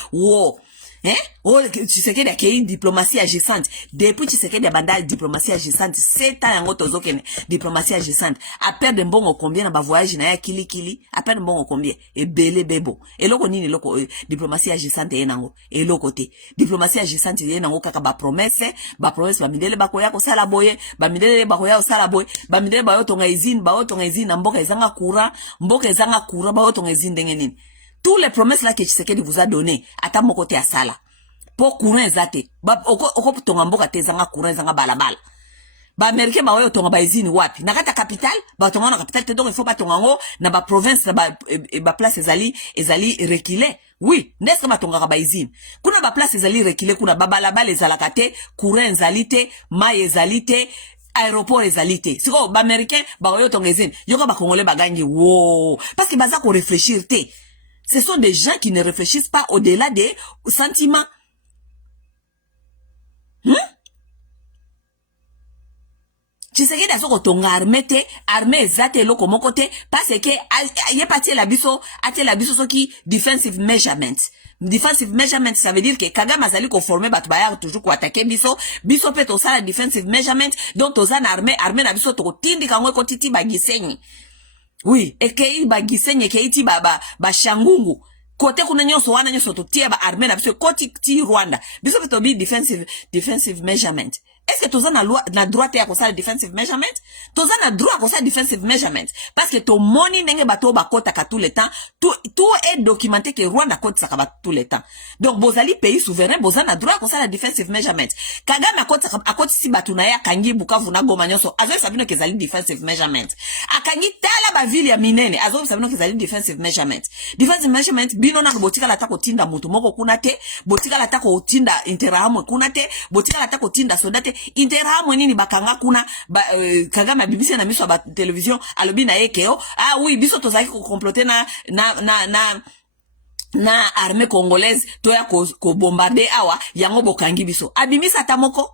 Hein? Oh, tu sais qu'il y a une diplomatie agissante. Depuis tu sais qu'il y a une diplomatie agissante. 7 ans yango tozokene diplomatie agissante. À perdre un bon combien na voyage na ya kili. À perdre un bon combien. Et belé bebo. Et loko nini loko diplomatie agissante yenango. Et loko te. Diplomatie agissante yenango kaka ba promesse ba midele ba koya ko sala boye, ba midele ba koya ko sala boye, ba midele ba yo tonga izine na mboka ezanga courant, ba yo tonga izine ndenge nini. Tous les promesses là que Tshisekedi vous a donné, ata moko te asala. Pour courant ezate. Oko tonga mboka te zanga courant zanga balabala. Ba américain ba oyo tonga ba izini wapi? Na kata capital, ba tonga na capital te donc il faut pas tonga ngo na ba province na ba place ezali reculé. Oui, n'est-ce ba tonga ba izini. Kuna ba place ezali reculé kuna ba balabala ezalaka te, courant ezali te, mai ezali te. Aéroport ezalité. C'est quoi, ba américain, ba oyo tonga izini. Yoko ba congolais ba gangi, wow. Parce que baza ko réfléchir te. Ce sont des gens qui ne réfléchissent pas au-delà des sentiments. Tshisekedi asoko tonga armée ezate loko moko te parce que yé parti la biso soki defensive measurement. Defensive measurement ça veut dire que Kagame azali ko former batu ba toujours ko attaquer biso pe to sala defensive measurement donc to zana armée na biso to tindi kango ko titi bagisenyi. Oui, ekei bagisenye keiti ba shangungu. Kote kuna nyoso wana nyoso to tie ba armée na biso koti ti Rwanda. Biso to be defensive measurement. Est-ce que toza na droit ya ko sala defensive measurement? Toza na droit ko sala defensive measurement parce que to moni ndenge bato bakota ka tout le temps, tout est documenté que Rwanda kota ka tout le temps. Donc bozali pays souverain, boza na droit ko sala defensive measurement. Kagame akota si bato na ya kangi Bukavu na Goma nyoso, azo sabino ke zali defensive measurement. Akangi tala ba ville ya minene, azo sabino ke zali defensive measurement. Defensive measurement bino na botika la tako tinda mutu moko kuna te, botika la tako tinda interahamwe kuna te, botika la tako tinda soldate interahamwe nini bakanga kuna Kagame abibisi na miso ba télévision alobi na ekeo oui biso tozaki ko comploter na armée congolaise toya ko bombarder awa yango bokangi biso abimisa tamoko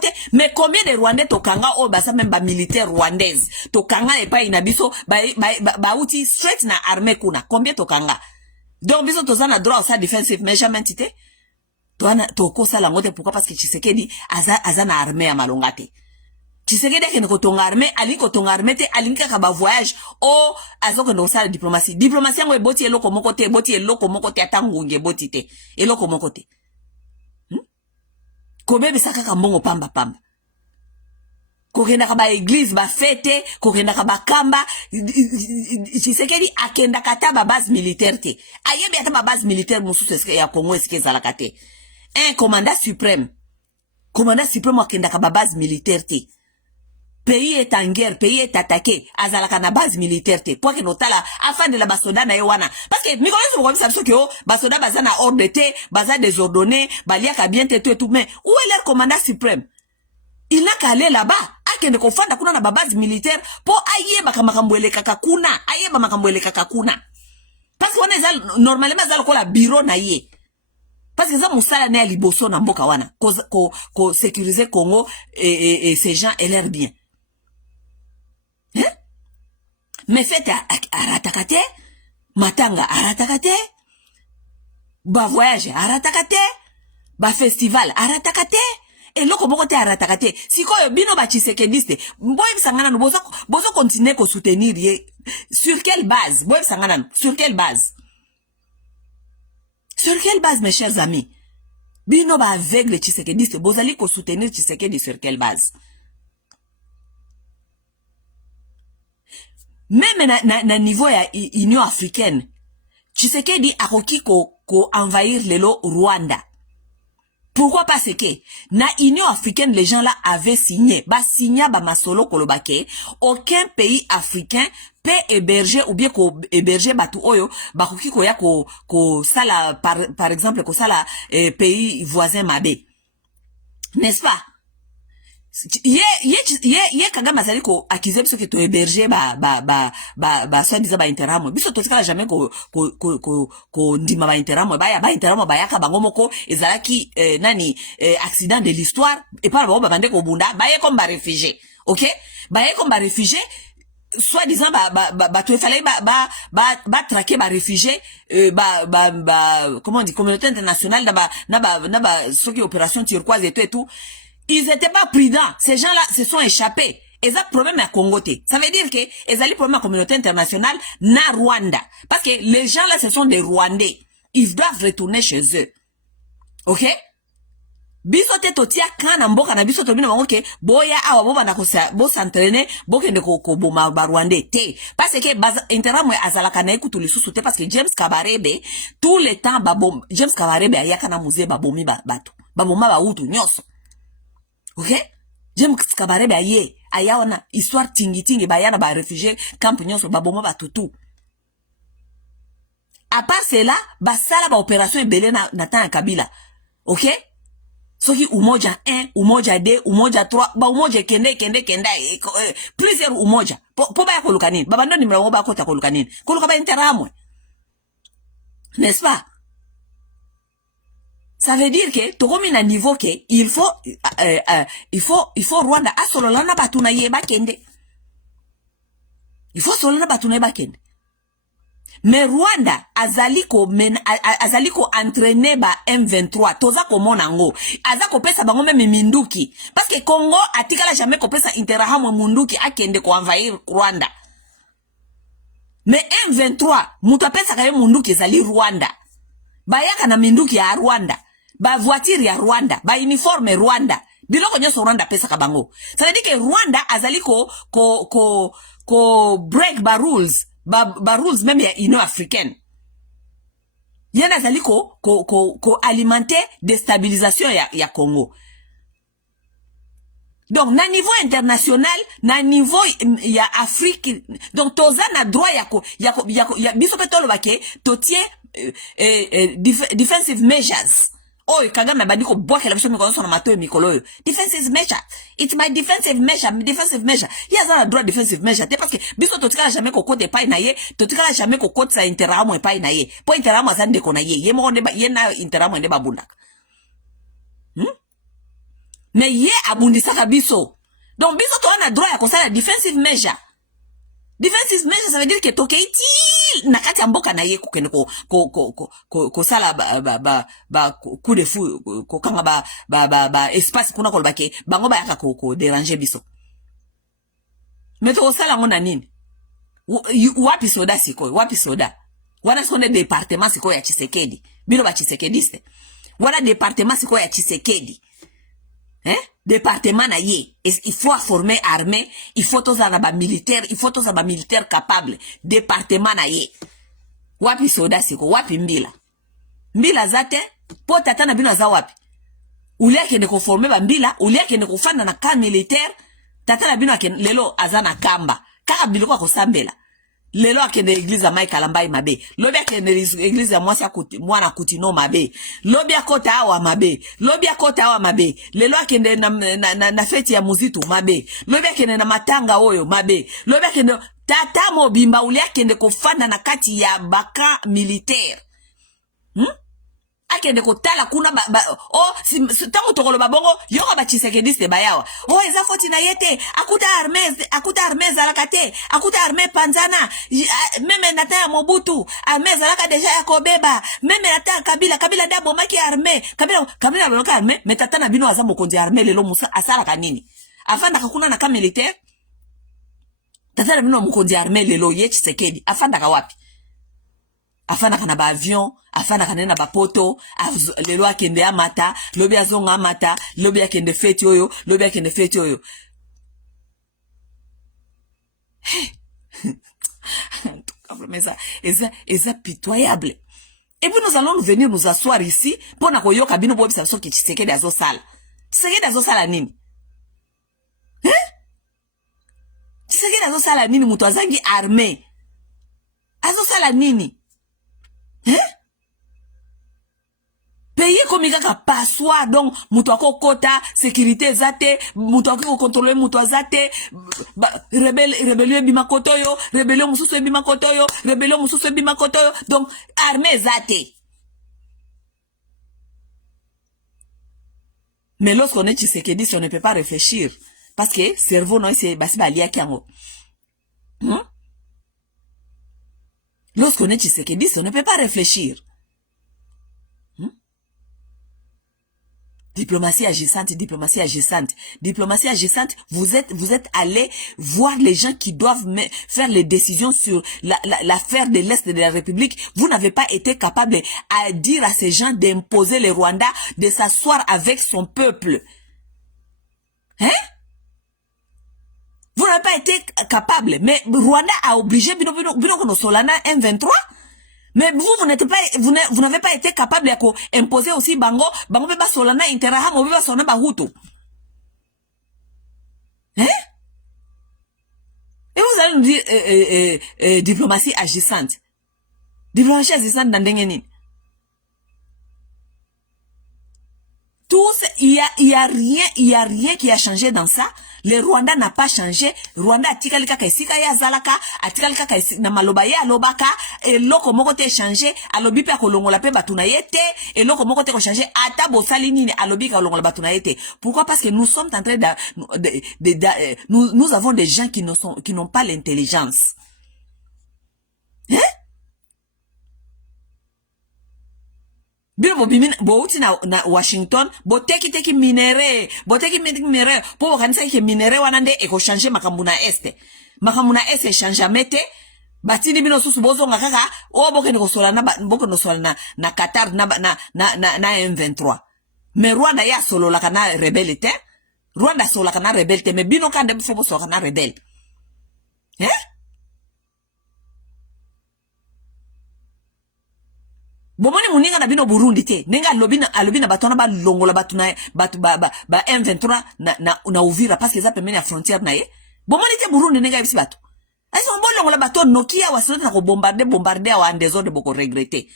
te mais combien de Rwandais tokanga o basa même ba militaire rwandaise tokanga epa ina biso ba uti straight na armée kuna combien tokanga donc biso tozana droit sa defensive measurement te toko sala ngote pourquoi parce que Tshisekedi azana armée ya malonga te Tshisekedi ke ko tonga armée aliko tonga armée te alinka ka ba voyage o azoko ndo sala diplomatie ngo eboti eloko moko te atangunge boti te eloko moko te kobebe saka ka mbongo pamba kokenda ka ba église ba fête kokenda ka ba kamba Tshisekedi akenda kata ba base militaire te ayebi ata ba base militaire mususu eske ya Congo eske zalaka te un commandant suprême akenda ka ba base militaire te pays est en guerre pays est attaqué azalaka na base militaire te pour que notala afin de la basoda na yewana parce que mi connais ko bisa que basoda bazana ordre te baza désordonné baliaka bien te tout mais où est leur commandant suprême? Il n'a qu'à aller là-bas akende ko fanda kuna na ba base militaire pour ayeba makambo elekaka kuna parce que on est normalement za lokola bureau na ye parce que ça musala na liboso na mboka wana ko sécuriser Congo et ces gens et leurs biens. Mais faites aratakate matanga aratakate ba voyage aratakate ba festival aratakate et loko moko te aratakate sikoyo bino ba Tshisekediste boye bisangana no bozo continuer ko soutenir sur quelle base boye bisangana sur quelle base mes chers amis bino ba aveugle Tshisekediste bozali ko soutenir Tshisekedi sur quelle base? Même na niveau ya Union africaine Tshisekedi akoki ko ko envahir lelo Rwanda. Pourquoi parce que na Union africaine les gens là avaient signé ba masolo kolobake aucun pays africain peut héberger ou bien ko héberger batu oyo bakoki ko ya ko sala par exemple ko sala pays voisin mabe. N'est-ce pas? Ye Kagame azali ko accuser biso ke to héberger soit disant ba interamo biso to tikala jamais ko ndima ba interamo ba interamo ba yaka bango moko ezalaki nani accident de l'histoire et pas ba bande ko bunda ba ye comme ba réfugié, OK, ba ye comme ba réfugié soit disant to fallait ba traquer ba réfugié comment on dit communauté internationale na ba ce qui opération turquoise et tout. Ils étaient pas prudents. Ces gens-là se sont échappés. Ils ont problème à Congo. Ça veut dire que ils ont problème à la communauté internationale na Rwanda. Parce que les gens-là, ce sont des Rwandais. Ils doivent retourner chez eux. OK? Biso te totia kana mboka na biso to bino bango ke boya awa boba na ko s'entraîner bokende ko boma ba Rwandais te. Parce que interamo azalaka na ekutu lisusu te parce que James Kabarebe tout le temps James Kabarebe ayaka na musée babomi bato. Baboma ba utu nyoso. OK? James Kabarebe aye ayawana histoire tingi bayana ba réfugié camp nyonso baboma ba tutu. À part cela, basala ba opération ebele na temps Kabila. OK? Soki umoja 1, umoja 2, umoja 3, ba umoja kende plusieurs umoja. Po ba koluka nini? Baba ndo nimero ba kota koluka nini? Koluka ba interamwe. N'est-ce pas? Ça veut dire que tokomi na niveau que il faut Rwanda asololana batuna yeba kende. Il faut sololana batuna yeba kende. Mais Rwanda azali ko entraîner ba M23 toza ko monango azako pesa bango meme minduki parce que Congo atikala jamais ko pesa interahamwe munduki akende ko envahir Rwanda. Mais M23 mutu pesa kaye munduki ezali Rwanda. Bayaka na minduki ya Rwanda. Ba voiture ya Rwanda, ba uniforme Rwanda. Biloko nyoso Rwanda pesa kabango. Ça veut dire que Rwanda azali ko break ba rules, ba rules même ya Union africaine. Yana azali ko alimenter déstabilisation ya Congo. Donc na niveau international, na niveau ya Afrique, donc toza na droit ya biso petolo bake totie defensive measures. Oh, Kagame badi ko boke la biso mi kono na mato mikolo yo. Defensive measure. It's my defensive measure. Yes, I draw defensive measure. Te parce que biso totikala jamais ko kote pai na ye, totikala jamais ko kote sa interamo e pai na ye. Po interamo azande ko na ye. Ye mo ndeba ye na interamo ndeba bunda. Mais ye abundisaka biso. Donc biso to na droit ya ko sala defensive measure. Defensive measure ça veut dire que tokeiti na kati ya mboka na ye kokende ko sala coup de fou ko kanga ba espace kuna ko bake bango ba yaka ko déranger biso. Mais to sala ngona nini? Wapi soda siko? Wapi soda? Wana sonde département siko ya Tshisekedi. Bino ba Tshisekediste. Wana département siko ya Tshisekedi. Département na ye, il faut former armée, il faut tous ba militaire, il faut tous ba militaire capable. Département na ye. Wapi soda siko, wapi mbila. Mbila zate, po tata na bino za wapi. Ulia kende ko former ba mbila, ulia kende ko fanda na camp militaire, tata na bino lelo azana kamba. Kaka biliko ko sambela. Lelo akende église ya Mike Kalambai mabe. Lobi akende église ya mwana Kutino mabe. Lobi akota awa mabe. Lobi akota awa mabe. Lelo akende na feti ya muzitu mabe. Lobi akende na matanga oyo mabe. Lobi akende tata mobimba uli akende kofanda na kati ya baka militaire. Akende kotala kuna tango tokolo babongo yoko ba Tshisekediste bayawa. Oh eza foti na yete akuta armée zalakate akuta armée panzana meme nata ya Mobutu armée zalaka deja ya kobeba meme nata Kabila dabo maki armée Kabila loka armée metata na bino aza mokonzi armée lelo musa asala kanini afanda kakuna na ka militaire tata na bino mokonzi armée lelo ye Tshisekedi afanda ka wapi afana kana ba avion afana kana na ba poto lelo akende amata lobi azonga amata lobi akende feti oyo lobi akende feti oyo eza pitoyable Et puis nous allons venir nous asseoir ici pour na koyoka bino bo bisa so ki Tshisekedi azosala. Tshisekedi azosala nini? Tshisekedi azosala nini mutu azangi armée? Azosala nini? Pays comme kaka passoire donc mutu akokota sécurité zate, mutu akoko contrôler mutu azate, rébellion bimakotoyo, rébellion mususu bimakotoyo, rébellion mususu bimakotoyo, donc armée zate. Mais lorsqu'on est Tshisekedi, on ne peut pas réfléchir parce que cerveau non c'est basi balia kiango. Lorsqu'on est Tshisekedi, on ne peut pas réfléchir. Diplomatie agissante, diplomatie agissante. Diplomatie agissante, vous êtes allé voir les gens qui doivent faire les décisions sur l'affaire de l'Est de la République. Vous n'avez pas été capable à dire à ces gens d'imposer le Rwanda, de s'asseoir avec son peuple. Vous n'avez pas été capable. Mais Rwanda a obligé Bino Solana M23. Mais vous n'avez pas été capable d'imposer aussi Bango Beba Solana Interaham ou Beba Solana Bahutu. Et vous allez nous dire diplomatie agissante. Diplomatie agissante dans Dengeni. Tous, il y a rien qui a changé dans ça. Le Rwanda n'a pas changé. Rwanda atikalika kaisika ya zalaka, atikalika kaisika na maloba ya alobaka, et loko moko te changé, alobi pe kolongola pe batuna yete, et loko moko te ko changé, ata bosali nini alobi ka kolongola batuna yete. Pourquoi? Parce que nous sommes en train nous avons des gens qui n'ont pas l'intelligence. Bino bo uti na Washington, bo teki minere, po kanisa ke minere wanande eko changer makambuna este. Makambuna este change amete, batini bino susu bozo ngakaka, o boke no sola na Qatar na M23. Mais Rwanda ya solo la kana rebelle te. Rwanda solo la kana rebelle te, mais bino kande bifo solo kana rebelle. Bomoni muninga na bino Burundi te. Nenga alobina batona ba longola batuna ba M23 na Uvira parce que ça permet la frontière na ye. Bomoni te Burundi nenga bisi bato. Ay son bon longola bato Nokia wa solo na ko bombarder wa en désordre beaucoup regretter.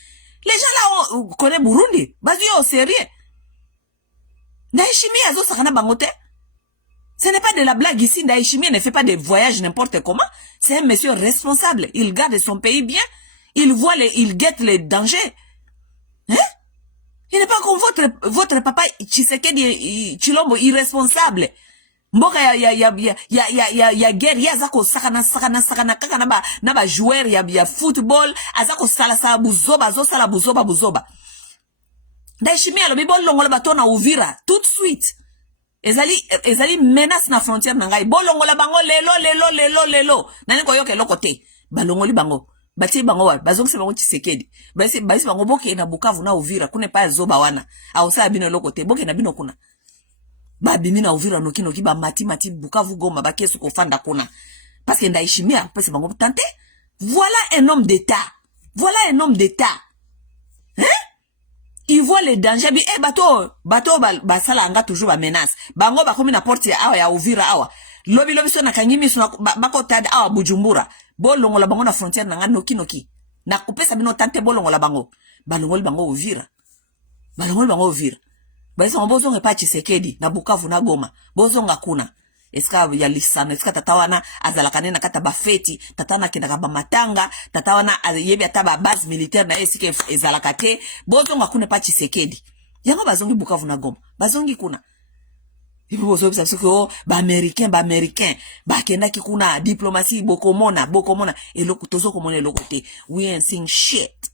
Les gens là connaissent Burundi. Bazi yo sérieux. Ndayishimiye azo sakana bangote. Ce n'est pas de la blague ici. Ndayishimiye ne fait pas des voyages n'importe comment. C'est un monsieur responsable. Il garde son pays bien. Il guette les dangers. Il n'est pas comme votre papa Tshisekedi Chilombo irresponsable. Mboka ya guerre ya zako sakana kaka na ba joueur ya football azako sala buzoba. Ndayishimiye alobi bolongola bato na Uvira tout de suite. Ezali menace na frontière na ngai. Bolongola bango lelo. Nani ko yoke lokote. Balongoli bango. Bati bango wa bazongisi bango Tshisekedi basi bango boke na Bukavu na Uvira kune pa zoba wana ausa bino lokote boke na bino kuna ba bimi na Uvira noki ba mati Bukavu Goma ba kesu ko fanda kuna parce que Ndayishimiye pesi bango tante. Voilà un homme d'état il voit les dangers bato sala anga toujours ba menace bango ba komi na porte ya Uvira awa lobi so na kangimi so bako tada awa Bujumbura bolongola bango na frontière na nga noki na kupesa bino tante bolongola bango balongoli bango Uvira basi bozo pa Tshisekedi na Bukavu na Goma bozonga kuna eska ya lisana eska tatawana azalaka na kata ba feti tatana kinaka ba matanga tatawana yebi ataba base militaire na esike ezalaka te bozonga kuna pa Tshisekedi yango bazongi Bukavu na Goma bazongi kuna. Et puis vous savez que ba américain ba kenda ki kuna diplomatie bokomona et loko tozo komona loko te we ain't seeing shit.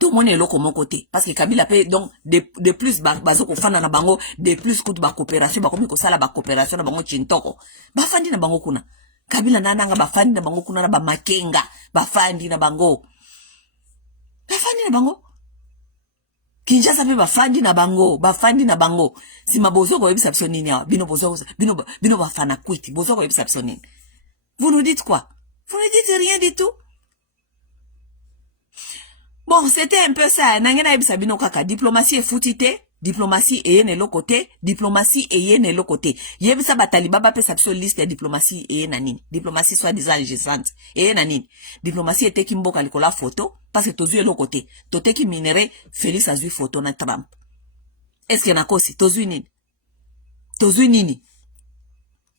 Tout le monde est loko mon côté parce que Kabila paye donc de plus bazoko fana na bango de plus kutu ba coopération ba komi ko sala ba coopération na bango chintoko ba fandi na bango kuna Kabila nanga ba fandi na bango kuna na ba Makenga ba fandi na bango Kinshasa pe bafandi na bango si mabozo ko yebisa biso nini awa bino bafana kwiti bozo ko yebisa biso nini. Vous nous dites quoi? Vous ne dites rien du tout. Bon, c'était un peu ça. Nangena ebisabino kaka. Diplomatie est foutite. Diplomatie est ne l'autre côté. Diplomatie est ne l'autre côté. Yebisa batalibaba pe sapso liste de diplomatie est nanini. Diplomatie soi-disant législante. Et nanini. Diplomatie était kimboka likola photo. Parce que tozu est l'autre côté. Tote ki minere Félix azui photo na Trump. Est-ce que na kosi? Tozu nini? Tozu nini?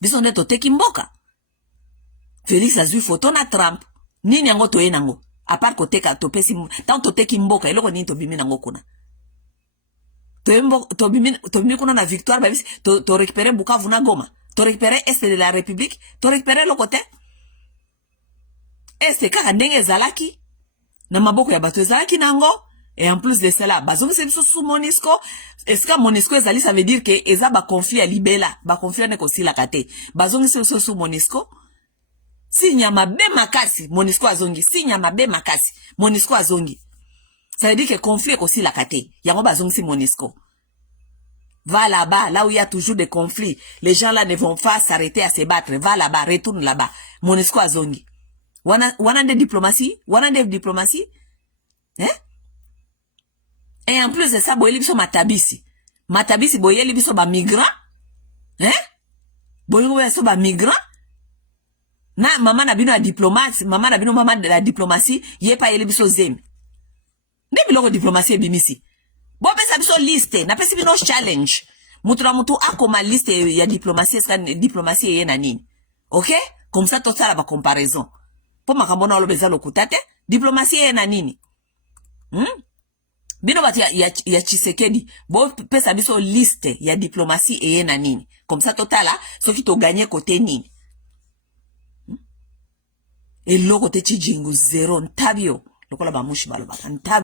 Bisonde tote kimboka. Félix azui photo na Trump. Nini yango toye nango? À part côté ka topesi tant tote kimboka eloko nini to bimi nango kuna. To bimi kuna na victoire ba bis to récupérer Bukavu na Goma. To récupérer est de la République, to récupérer le côté. Est kaka ndenge zalaki na maboko ya bato zalaki nango et en plus de cela bazongi se biso sous Monisco. Est-ce que Monisco ezali ça veut dire que eza ba conflit à libela, ba conflit ne ko sila kate. Bazongi se biso sous Monisco. Si nyama be makasi, Monisco azongi. Si nyama be makasi, Monisco azongi. Ça veut dire que conflit est aussi la kate. Yango bazongi si Monisco. Va là-bas, là où il y a toujours des conflits. Les gens là ne vont pas s'arrêter à se battre. Va là-bas, retourne là-bas. Monisco azongi. Wana de diplomatie? Wana de diplomatie? Hein? Et en plus de ça, boyeli biso matabisi. Matabisi boyeli biso ba migrant? Hein? Boyeli biso ba migrant? Na maman na bino la diplomate, maman na bino maman de la diplomatie, yé pa yele biso zem. Ne biloko diplomatie bimisi. Bo pesa biso liste, na pesa bino challenge. Mutu na mutu akoma liste ya diplomatie, ska diplomatie yé na nini. Ok? Comme ça, tout ça la ba comparaison. Po makambona olo beza lokutate, diplomatie yé na nini. Bino bati ya Tshisekedi, bo pesa biso liste ya diplomatie yé na nini. Comme ça, total là, ce qui to gagné côté nini. Et l'autre côté Jingu zéro ntabio lokola ba mushi balobaka ntabio